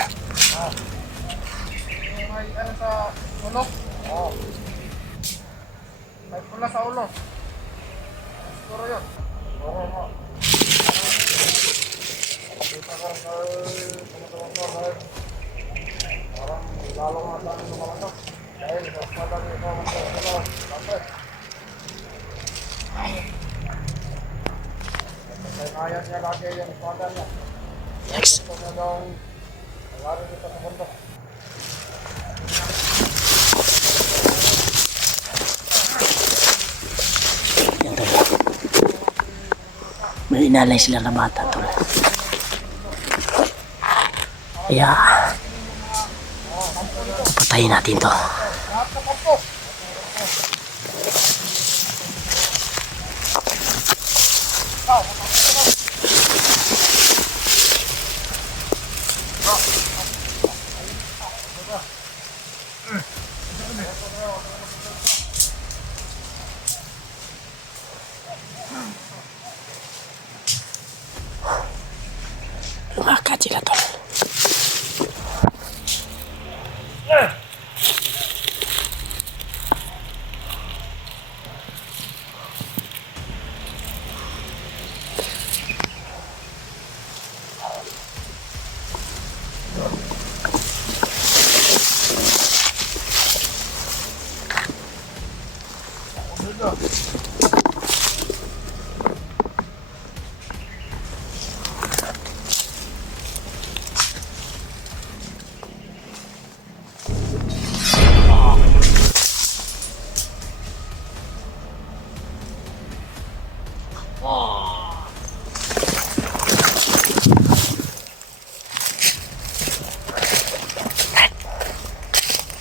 May ano sa ulo? Oo. May pula sa ulo. Siguro yun. Oo nga. Kita ka parang lalo nga sa amin lumalantok. Dahil sa espada niya ito ang ulo. Tapos. Kaya niya lagi yung espada niya. Next. Ito na daw nalari dito sa bundok. Yan tol. inalay sila na bata tol. Kaya patayin natin to. Lumakat sila tol.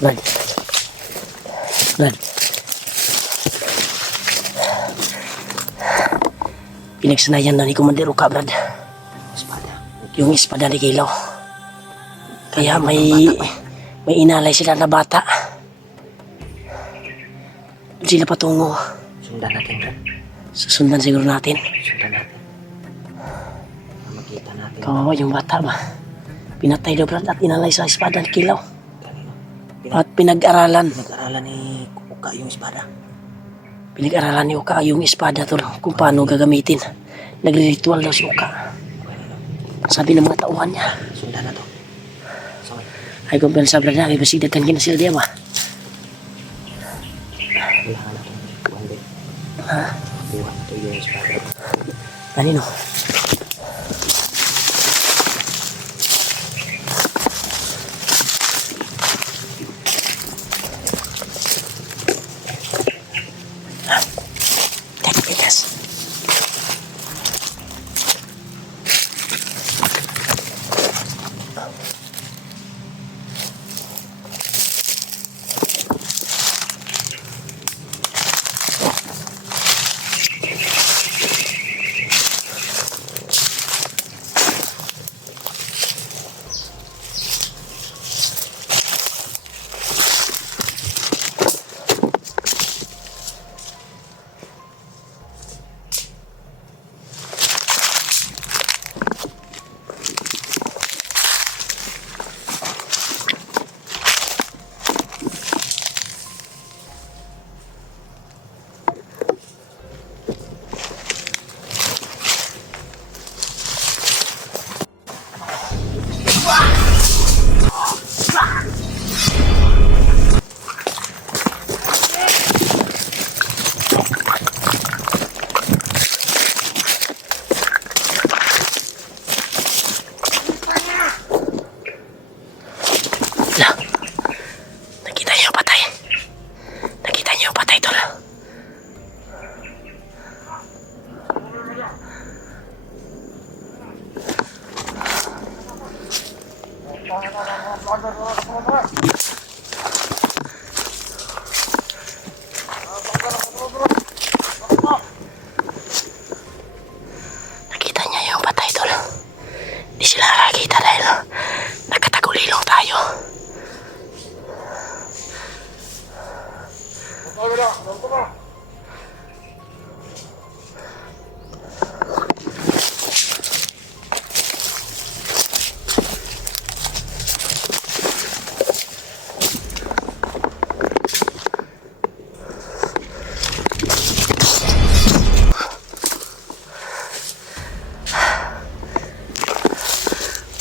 Brad. Brad. Pinagsanayan na ni Commander Uka, Brad. Espada. Yung espada ni Kilaw. Kaya may inalay sila na bata. Sila patungo. Sundan natin, Brad. Susundan siguro natin. Sundan natin. Makita natin. Kawawa yung bata ba? Pinatay daw, Brad, at inalay sa espada ni Kilaw. At pinag-aralan. Nag-aralan ni Uka yung espada. Pinag-aralan ni Uka yung espada tol, kung paano gagamitin. Nagre-ritual daw si Uka. Sabi ng mga tauhan niya. Sundan na to. Sorry. Ay kumpensa, Brad, ay basigdagan ka na sila diya ba? Kailangan natin. One day. Ha? Buwan to yung espada. Kanino? Yes. Nakita niya yung patay tol. Di sila nakakita dahil nakatagulilong tayo.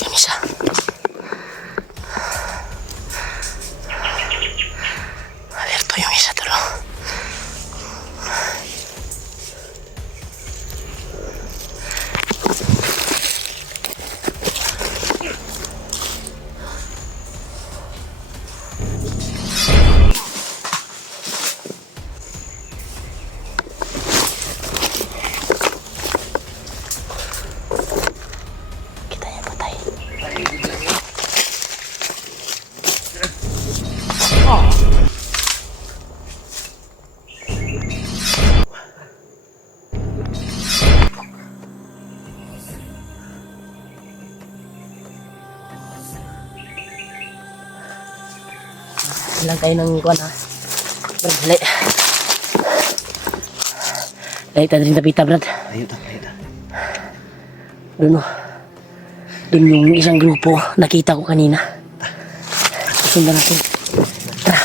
Yung isa. Alerto yung isa tol. Lang tayo ng kuwan ha. Brad, hali. Dahil tayo rin tapita, Brad. Ayo ta, ayo ta. Doon o. Doon yung isang grupo nakita ko kanina. Susundan natin. Tara.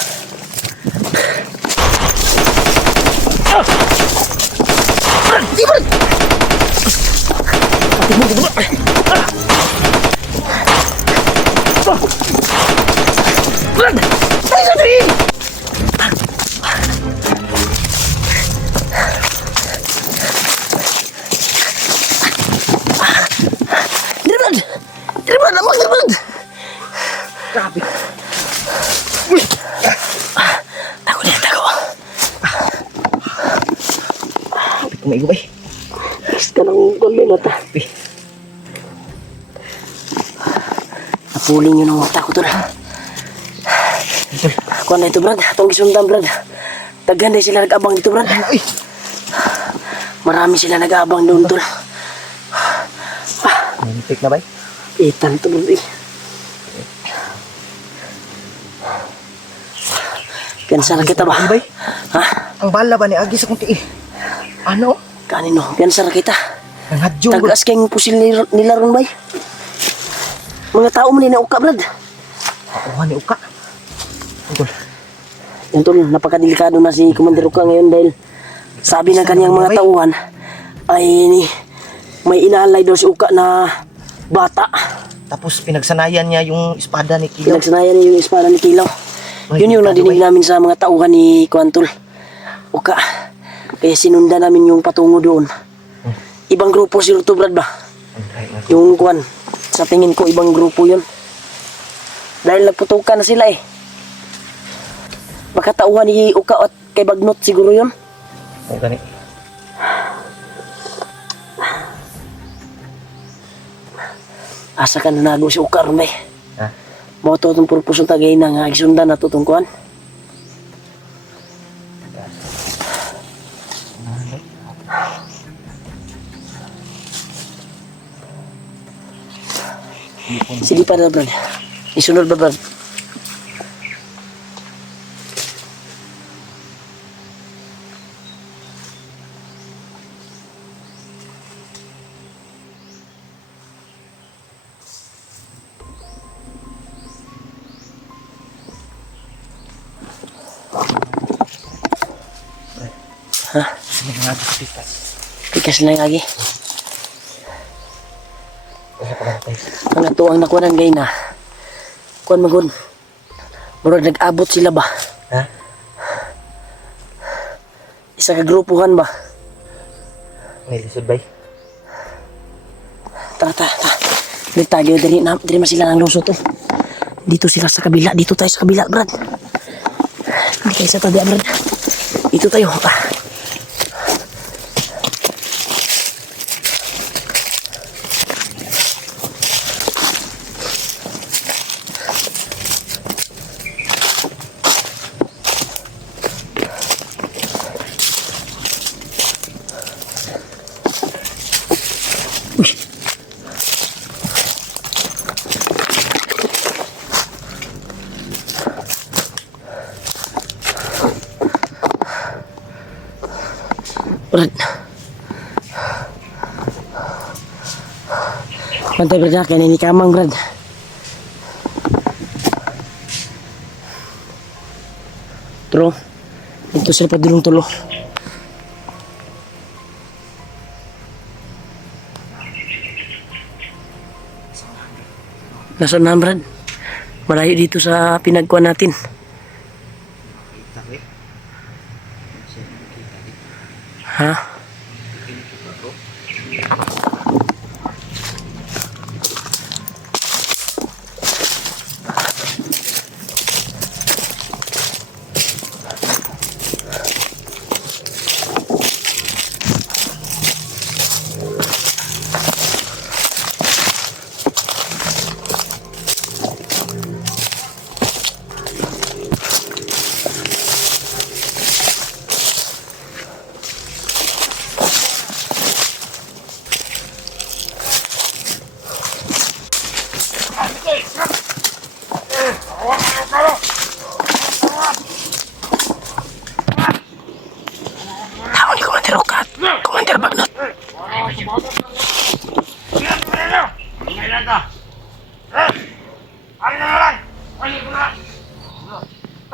Brad! Di, Brad! Kapit mo, Brad! Brad! Dali sa dali! Dali, Brad! Dali, Brad! Lamang, dali, Brad! Grabe. Tako na, tako. Kapit ko maigubay. Basta ng kundi mata. Napuling yun ang mata ko, tol. Kuha na ito, Brad. Itong gisundan, Brad. Daghan na sila nag-abang dito, Brad. Ay, Marami sila nag-abang doon, tol. muntik na ba? Itan to, Brad. Piyansa na kita ba? Bay, Ha? ang bala ba ni Agis akong tiil? Ano? Kanino? Piyansa na kita. Ang hadyo bro. Tagas kayong pusil nila ron, bay. Mga tao mo na uka, Brad. Ako ni Uka. Tungkol. Yan, tol. Napakadelikado na si Commander Uka ngayon dahil sabi ng kanyang mga tauhan ay may inaalay daw si Uka na bata. Tapos pinagsanayan niya yung espada ni Kilo. Pinagsanayan niya yung espada ni Kilaw. Ay, Yun yung delikado, nadinig namin sa mga tauhan ni Kuantol. Uka. Kaya sinundan namin yung patungo doon. Ibang grupo si Ruto, Brad ba? Yung Kuan. Sa tingin ko ibang grupo yun. Dahil nagputukan na sila eh. Baka tauhan ni Uka at kay Bagnot siguro yun. Ay, gani. Asa ka nanago si Uka ron, bay. Ha? Mga to itong purpose ng tagay na nga isundan na itong Kuan. Sige pa na, Brad. Isunod ba, Brad? Ha? Ano nga ito sa pitas? Tikas lang lagi. Wala pa lang tayo. Ang natuwang nakuha ng gay na. Kuan magod. Murag nag-abot sila ba? Ha? Isa ka grupuhan ba? May lisod bay. Tara, tara, tara. Dito tayo, diri man sila ng lusot eh. Dito sila sa kabila. Dito tayo sa kabila, Brad. Hindi kayo sa tabi, Brad. Dito tayo. Uy. Brad. Pantay, Brad, kaya ini kamang, Brad. Tro, ito sila pa dulong tulo. Nasaan na, Brad? Malayo dito sa pinagkuhan natin. Ha?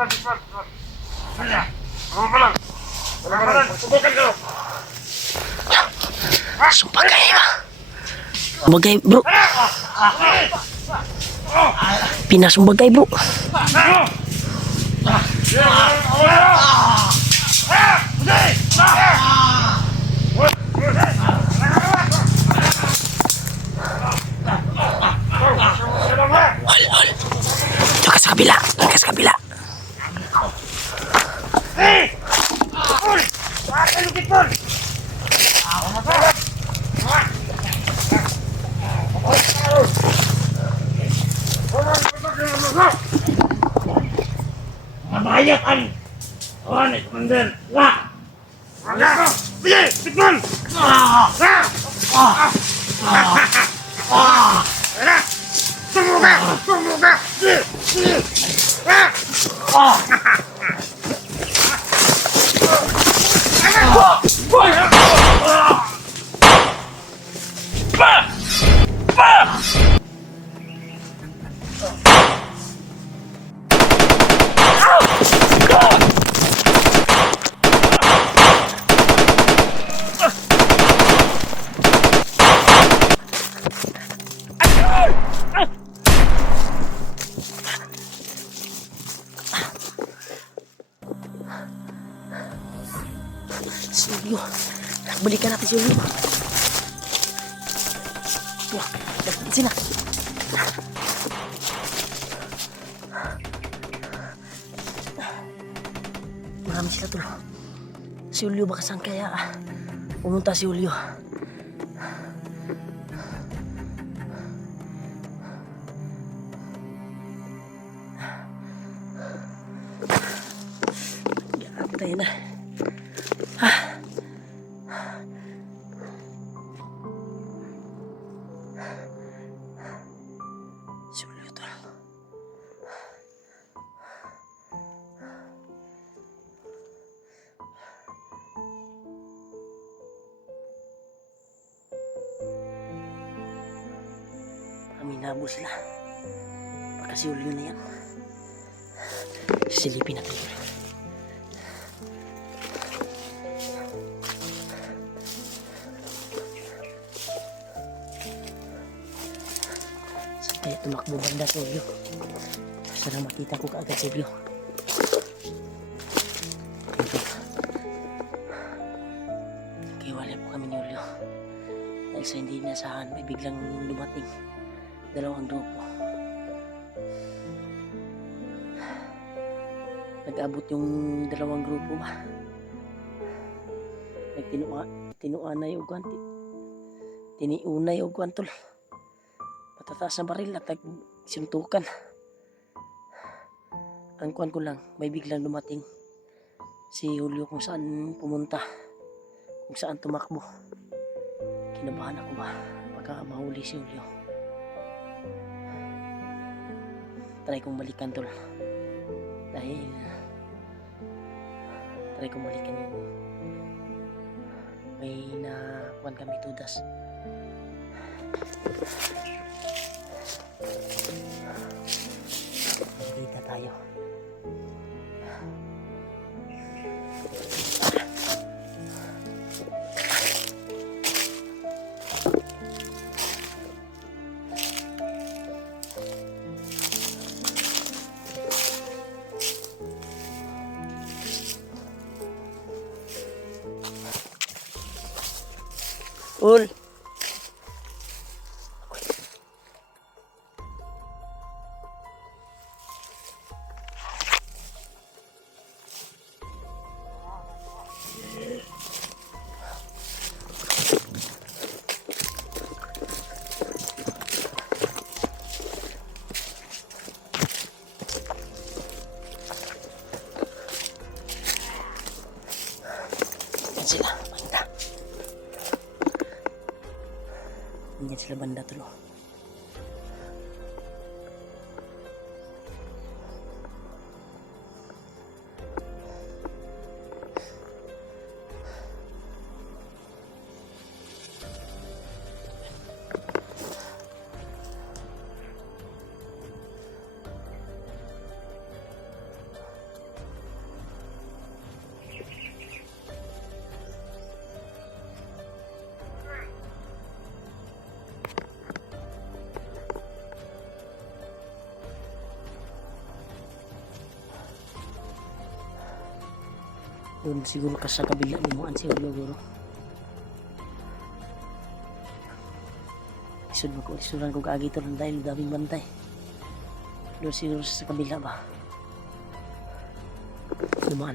Subukan ko. Sumbagay ba? Sumbagay bro. Pinasumbagay bro. Hol. Tsaka sa kabila. Tsaka sa kabila. Mabayakan! Awan, Commander! Wah! Wala! Sige! Pitman! Sumuka! Sumuka! Si Julio. Balikan natin si Julio. Wah, dapat sila. Marami sila tulo. Si Julio baka saan kaya pumunta si Julio. Tayo na. Si Julio to. Aminabo sila. Baka si Julio na yan. Silipin natin yun. Kaya tumakbo banda si Julio. Sana makita ko kaagad si Julio. Kaya wala po kami ni Julio. Dahil sa hindi inasahan, may biglang dumating dalawang grupo. Nag-abot yung dalawang grupo ba? Nagtinuanay o guwan. Tiniunay o guwan tol. Patataas na baril at nagsuntukan. Ang kuwan ko lang, may biglang dumating si Julio kung saan pumunta, kung saan tumakbo. Kinabahan ako ba pagka mahuli si Julio. Try kong balikan tol. Dahil try kong balikan yung may nakuhan kami tudas. Kita tayo. Ul. Yan sila, banda. Yan sila banda tulo. Doon siguro ka sa kabila ni mo siguro. Isudan ko kaagi ito dahil daming bantay. Doon siguro sa kabila ba? Dumaan.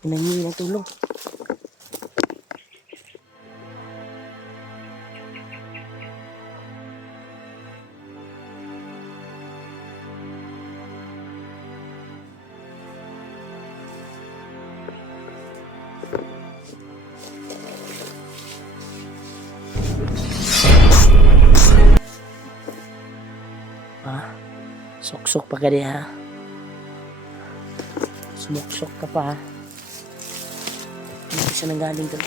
Hinangi ng tulong. Sok-sok pa ka diha. Sumok-sok ka pa. Hindi siya nanggaling doon.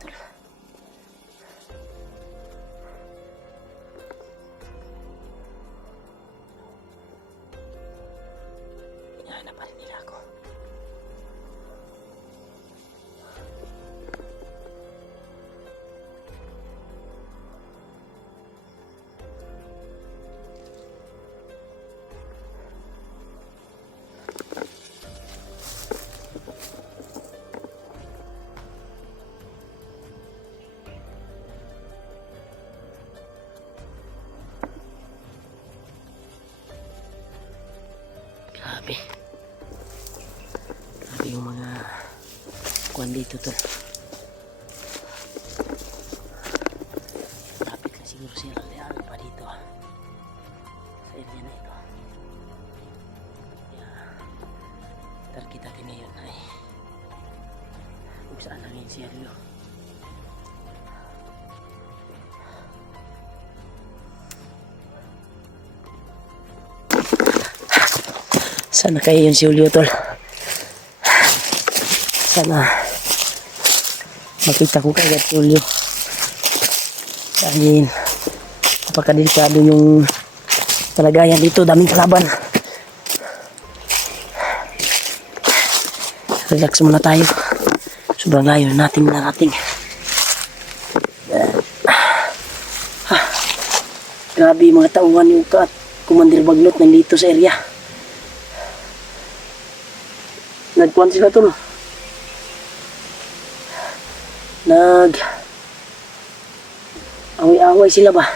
tol. Hinahanap pa rin nila ako. Grabe. Grabe yung mga kuwan dito tol. Lapit na siguro sila ano pa dito sa area na ito. Kaya target natin ngayon ay kung saan lang yung seryo. Sana kayo yun si Julio tol. Sana makita ko kagad si Julio. Dahil napakadelikado yung kalagayan dito. Daming kalaban. Relax muna tayo. Sobrang layo natin narating. Grabe mga tauhan yung at Commander Bagnot nandito sa area. Nagkuhan sila tol. Away-away sila ba?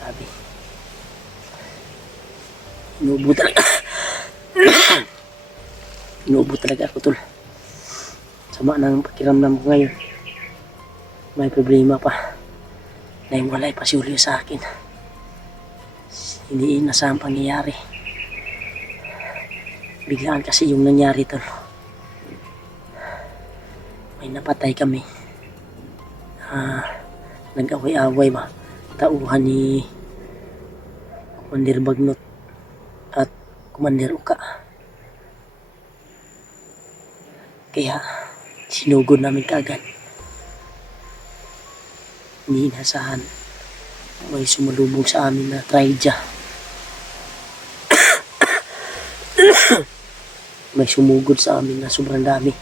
Sabi. Inuubo talaga. Inuubo talaga ako tol. Sama ng pakiramdam ko ngayon. May problema pa. Naiwalay pa si Julio sa akin. Hindi inasahan pangyayari. Biglaan kasi yung nangyari tol. May napatay kami. Nag-away-away ba? Tauhan ni Commander Bagnot at Commander Uka. Kaya sinugod namin kaagad. Hindi inasahan. May sumalubong sa amin na traidya. May sumugod sa amin na sobrang dami.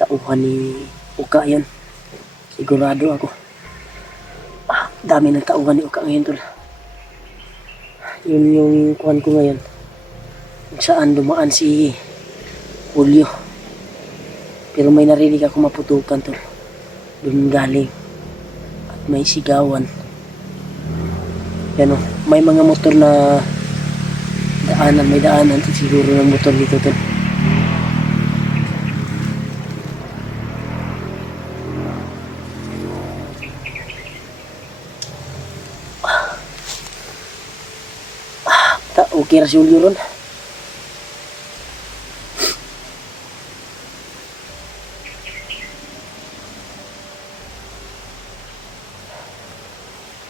Tauhan ni Uka yan. Sigurado ako. Dami ng tauhan ni Uka ngayon tol. Yun yung kuhan ko ngayon. Kung saan dumaan si Julio. Pero may narinig ako maputukan tol. Doon galing. At may sigawan. Yan o. May mga motor na daanan. May daanan siguro ng motor dito tol. Okay ra si Julio ron.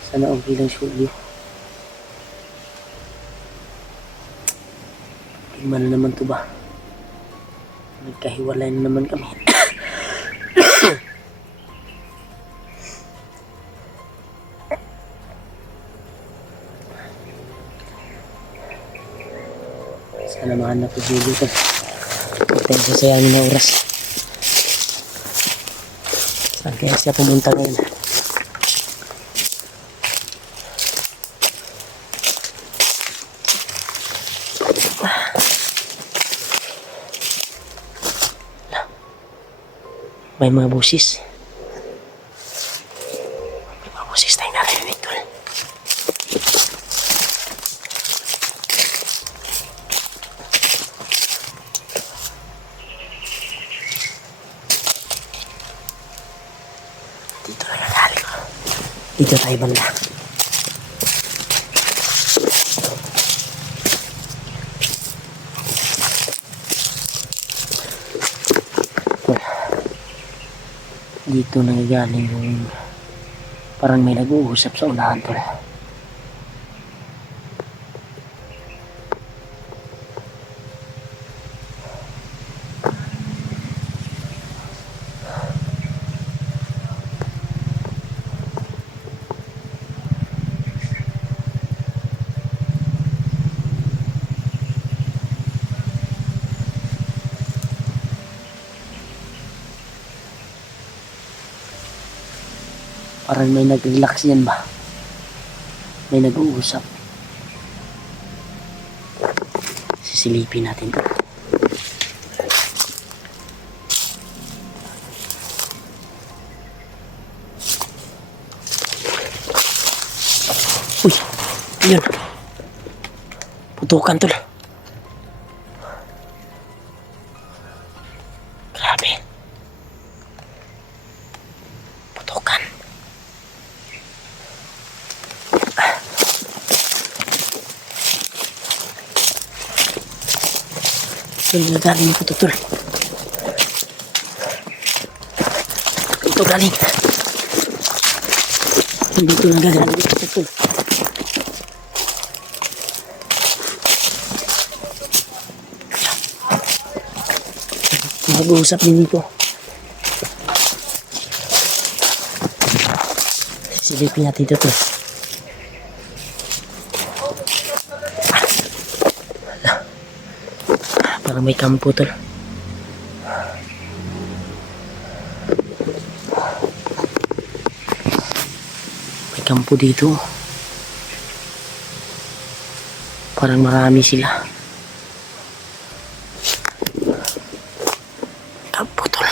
Sana okay lang si Julio. Tingnan na naman to ba? Nagkahiwalay na naman kami. Sana mahanap ko si Julio tol. Huwag sa sayangin na oras. Saan kaya siya pumunta ngayon? May mga busis. May mga busis tayong narinig tol. Dito na nagaling ko. Dito tayo banda. Dito nangyagaling yung parang may nag-uusap sa unahan tol. Parang may nag-relax yan ba? May nag-uusap. Sisilipin natin to. Uy, yun. Putukan tol. Grabe. Putukan. Saan nagaling ito tol? Ito galing. Dito nagagaling ito tol. Mag-uusap din dito. Silipin natin ito tol. Parang may kampo tol. May kampo dito. Parang marami sila. Kampo tol.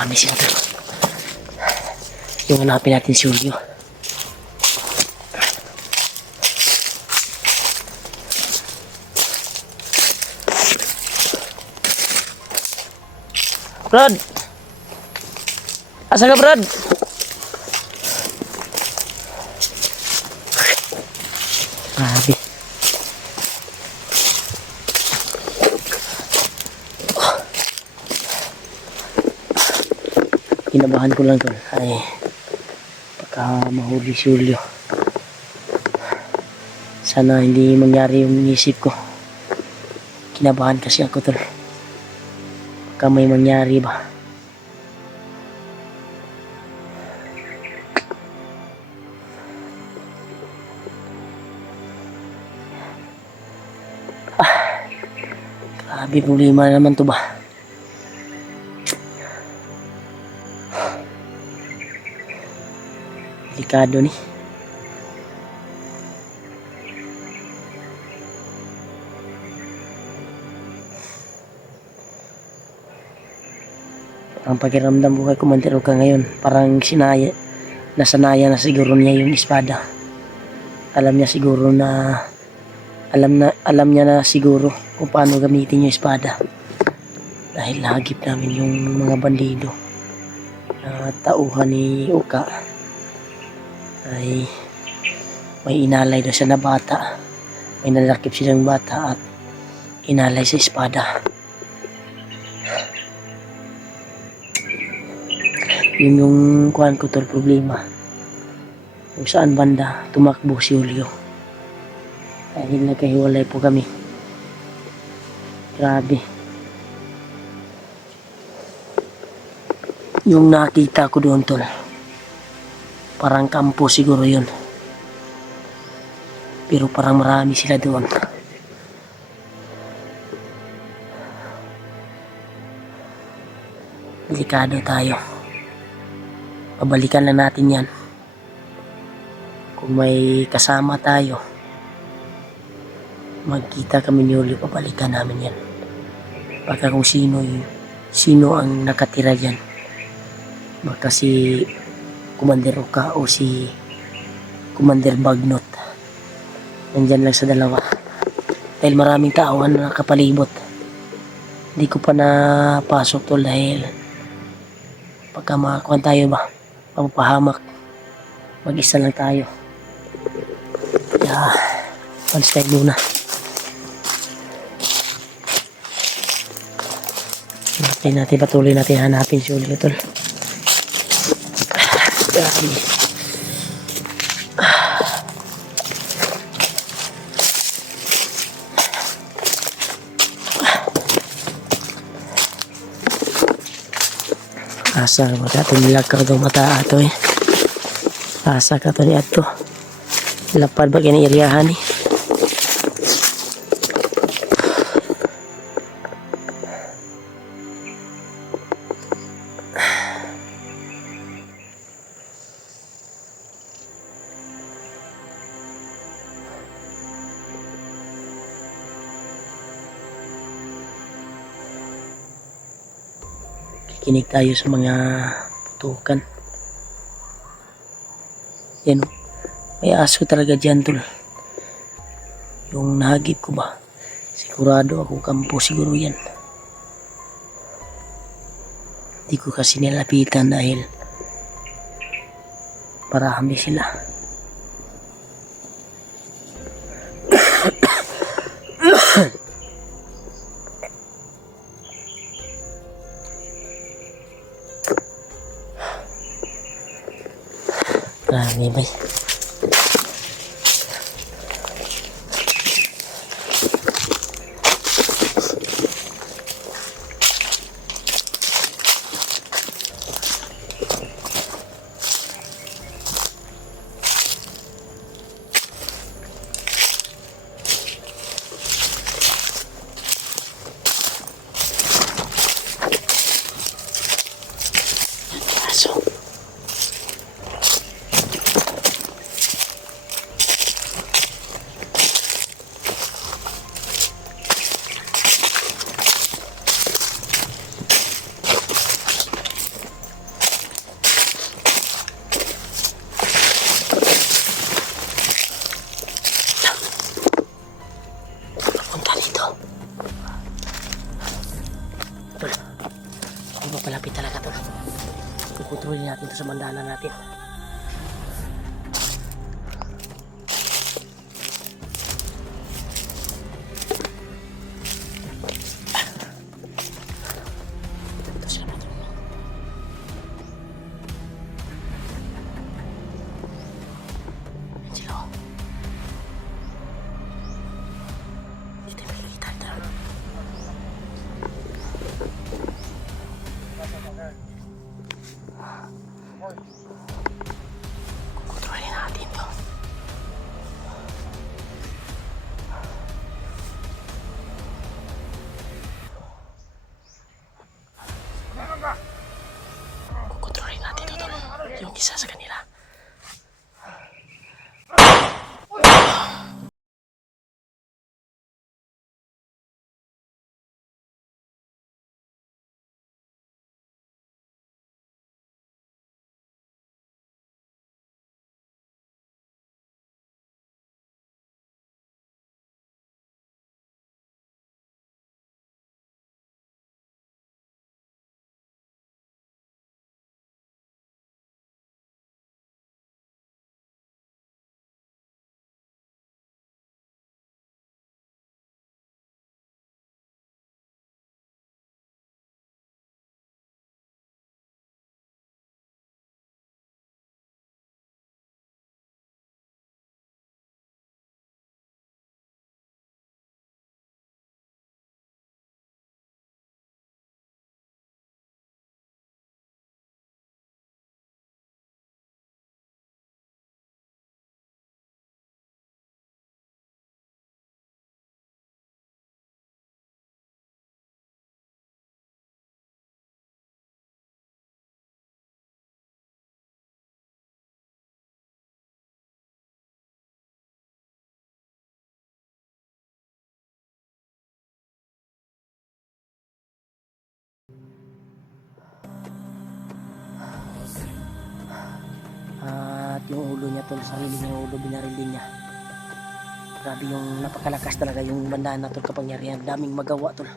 Marami sila tol. Yung hanapin natin si Julio. Brad! Asa ka, Brad? Grabe. Kinabahan ko lang tol. Ay, pagka mahuli si Julio. Sana hindi mangyari yung inisip ko. Kinabahan kasi ako tol. Pagka may mangyari ba. Grabe, problema na naman to ba. Delikado ni. Ang pakiramdam ko kay Commander Oka ngayon, parang nasanaya na siguro niya yung espada. Alam niya siguro na alam niya na siguro kung paano gamitin yung espada. Dahil hagip namin yung mga bandido na tauhan ni Oka ay may inalay daw siya na bata. May nalakip silang bata at inalay sa espada. Yun yung kuhan ko tol, problema. Kung saan banda tumakbo si Julio. Dahil nagkahiwalay po kami. Grabe. Yung nakita ko doon tol, parang kampo siguro yun. Pero parang marami sila doon. Delikado tayo. Pabalikan lang natin yan. Kung may kasama tayo, magkita kami ni Julio, pabalikan namin yan. Baka kung sino ang nakatira dyan. Baka si Commander Oka o si Commander Bagnot. Nandyan lang sa dalawa. Dahil maraming tao na nakapalibot. Hindi ko pa napasok tol dahil Pagka makakuha tayo ba, pampahamak, mag-isa lang tayo. Kaya, once tayo muna. Natin patuloy natin hanapin si Uli Tol. Grabe. Asa mata nilakaw daw mata ato eh. Asa ka to ni ato. Lapad ba kini iriyahan eh. Kikinig tayo sa mga putukan. Yan o. May aso talaga dyan tol. Yung nahagip ko ba? Sigurado ako kampo siguro yan. Hindi ko kasi nilapitan dahil marami sila. Marami ba? Aso. Punta dito. Tol, kung mapalapit talaga tol, kukontrolin natin ito sa mandala natin. Ito sila pa tol. Yan sila oh. Dito yung makikita ito. Kukontrolin natin to. Kukontrolin natin to tol. Yung isa sa kanila. At yung ulo niya tol, sarili niya ulo, binaril din niya. Grabe yung napakalakas talaga yung bandaan na tol, kapangyarihan. Daming magawa tol.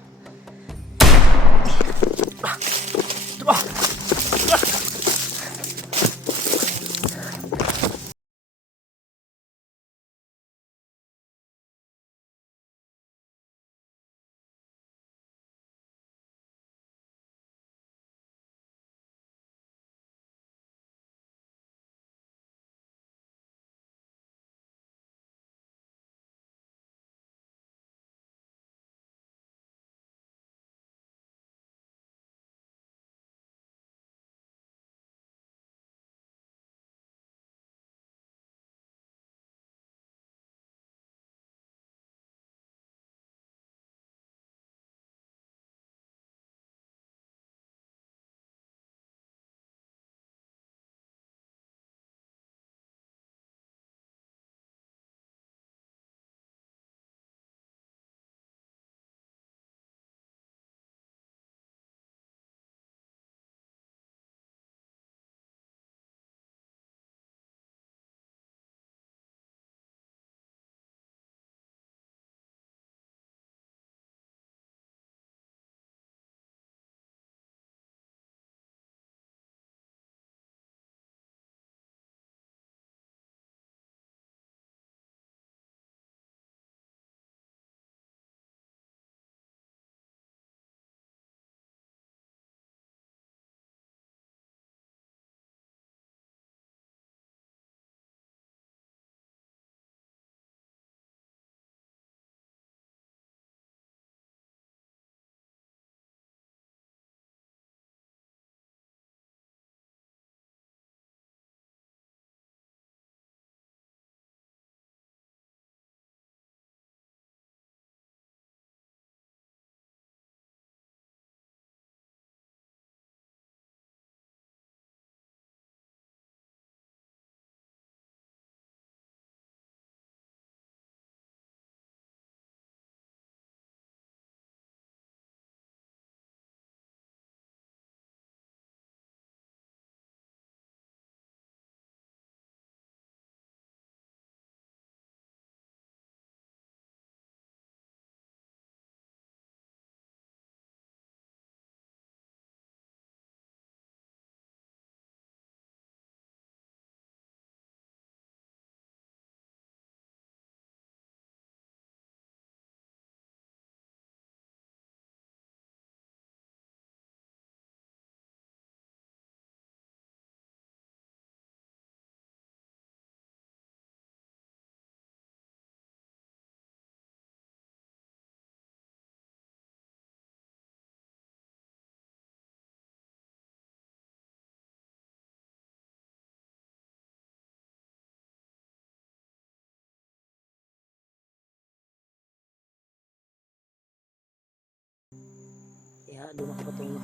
doon ako patungo.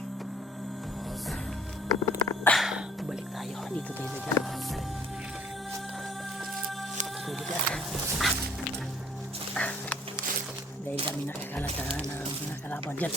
Balik tayo. Dito tayo na dyan. Pwede ka. Dahil kami nakakalat na mga kalaban dyan.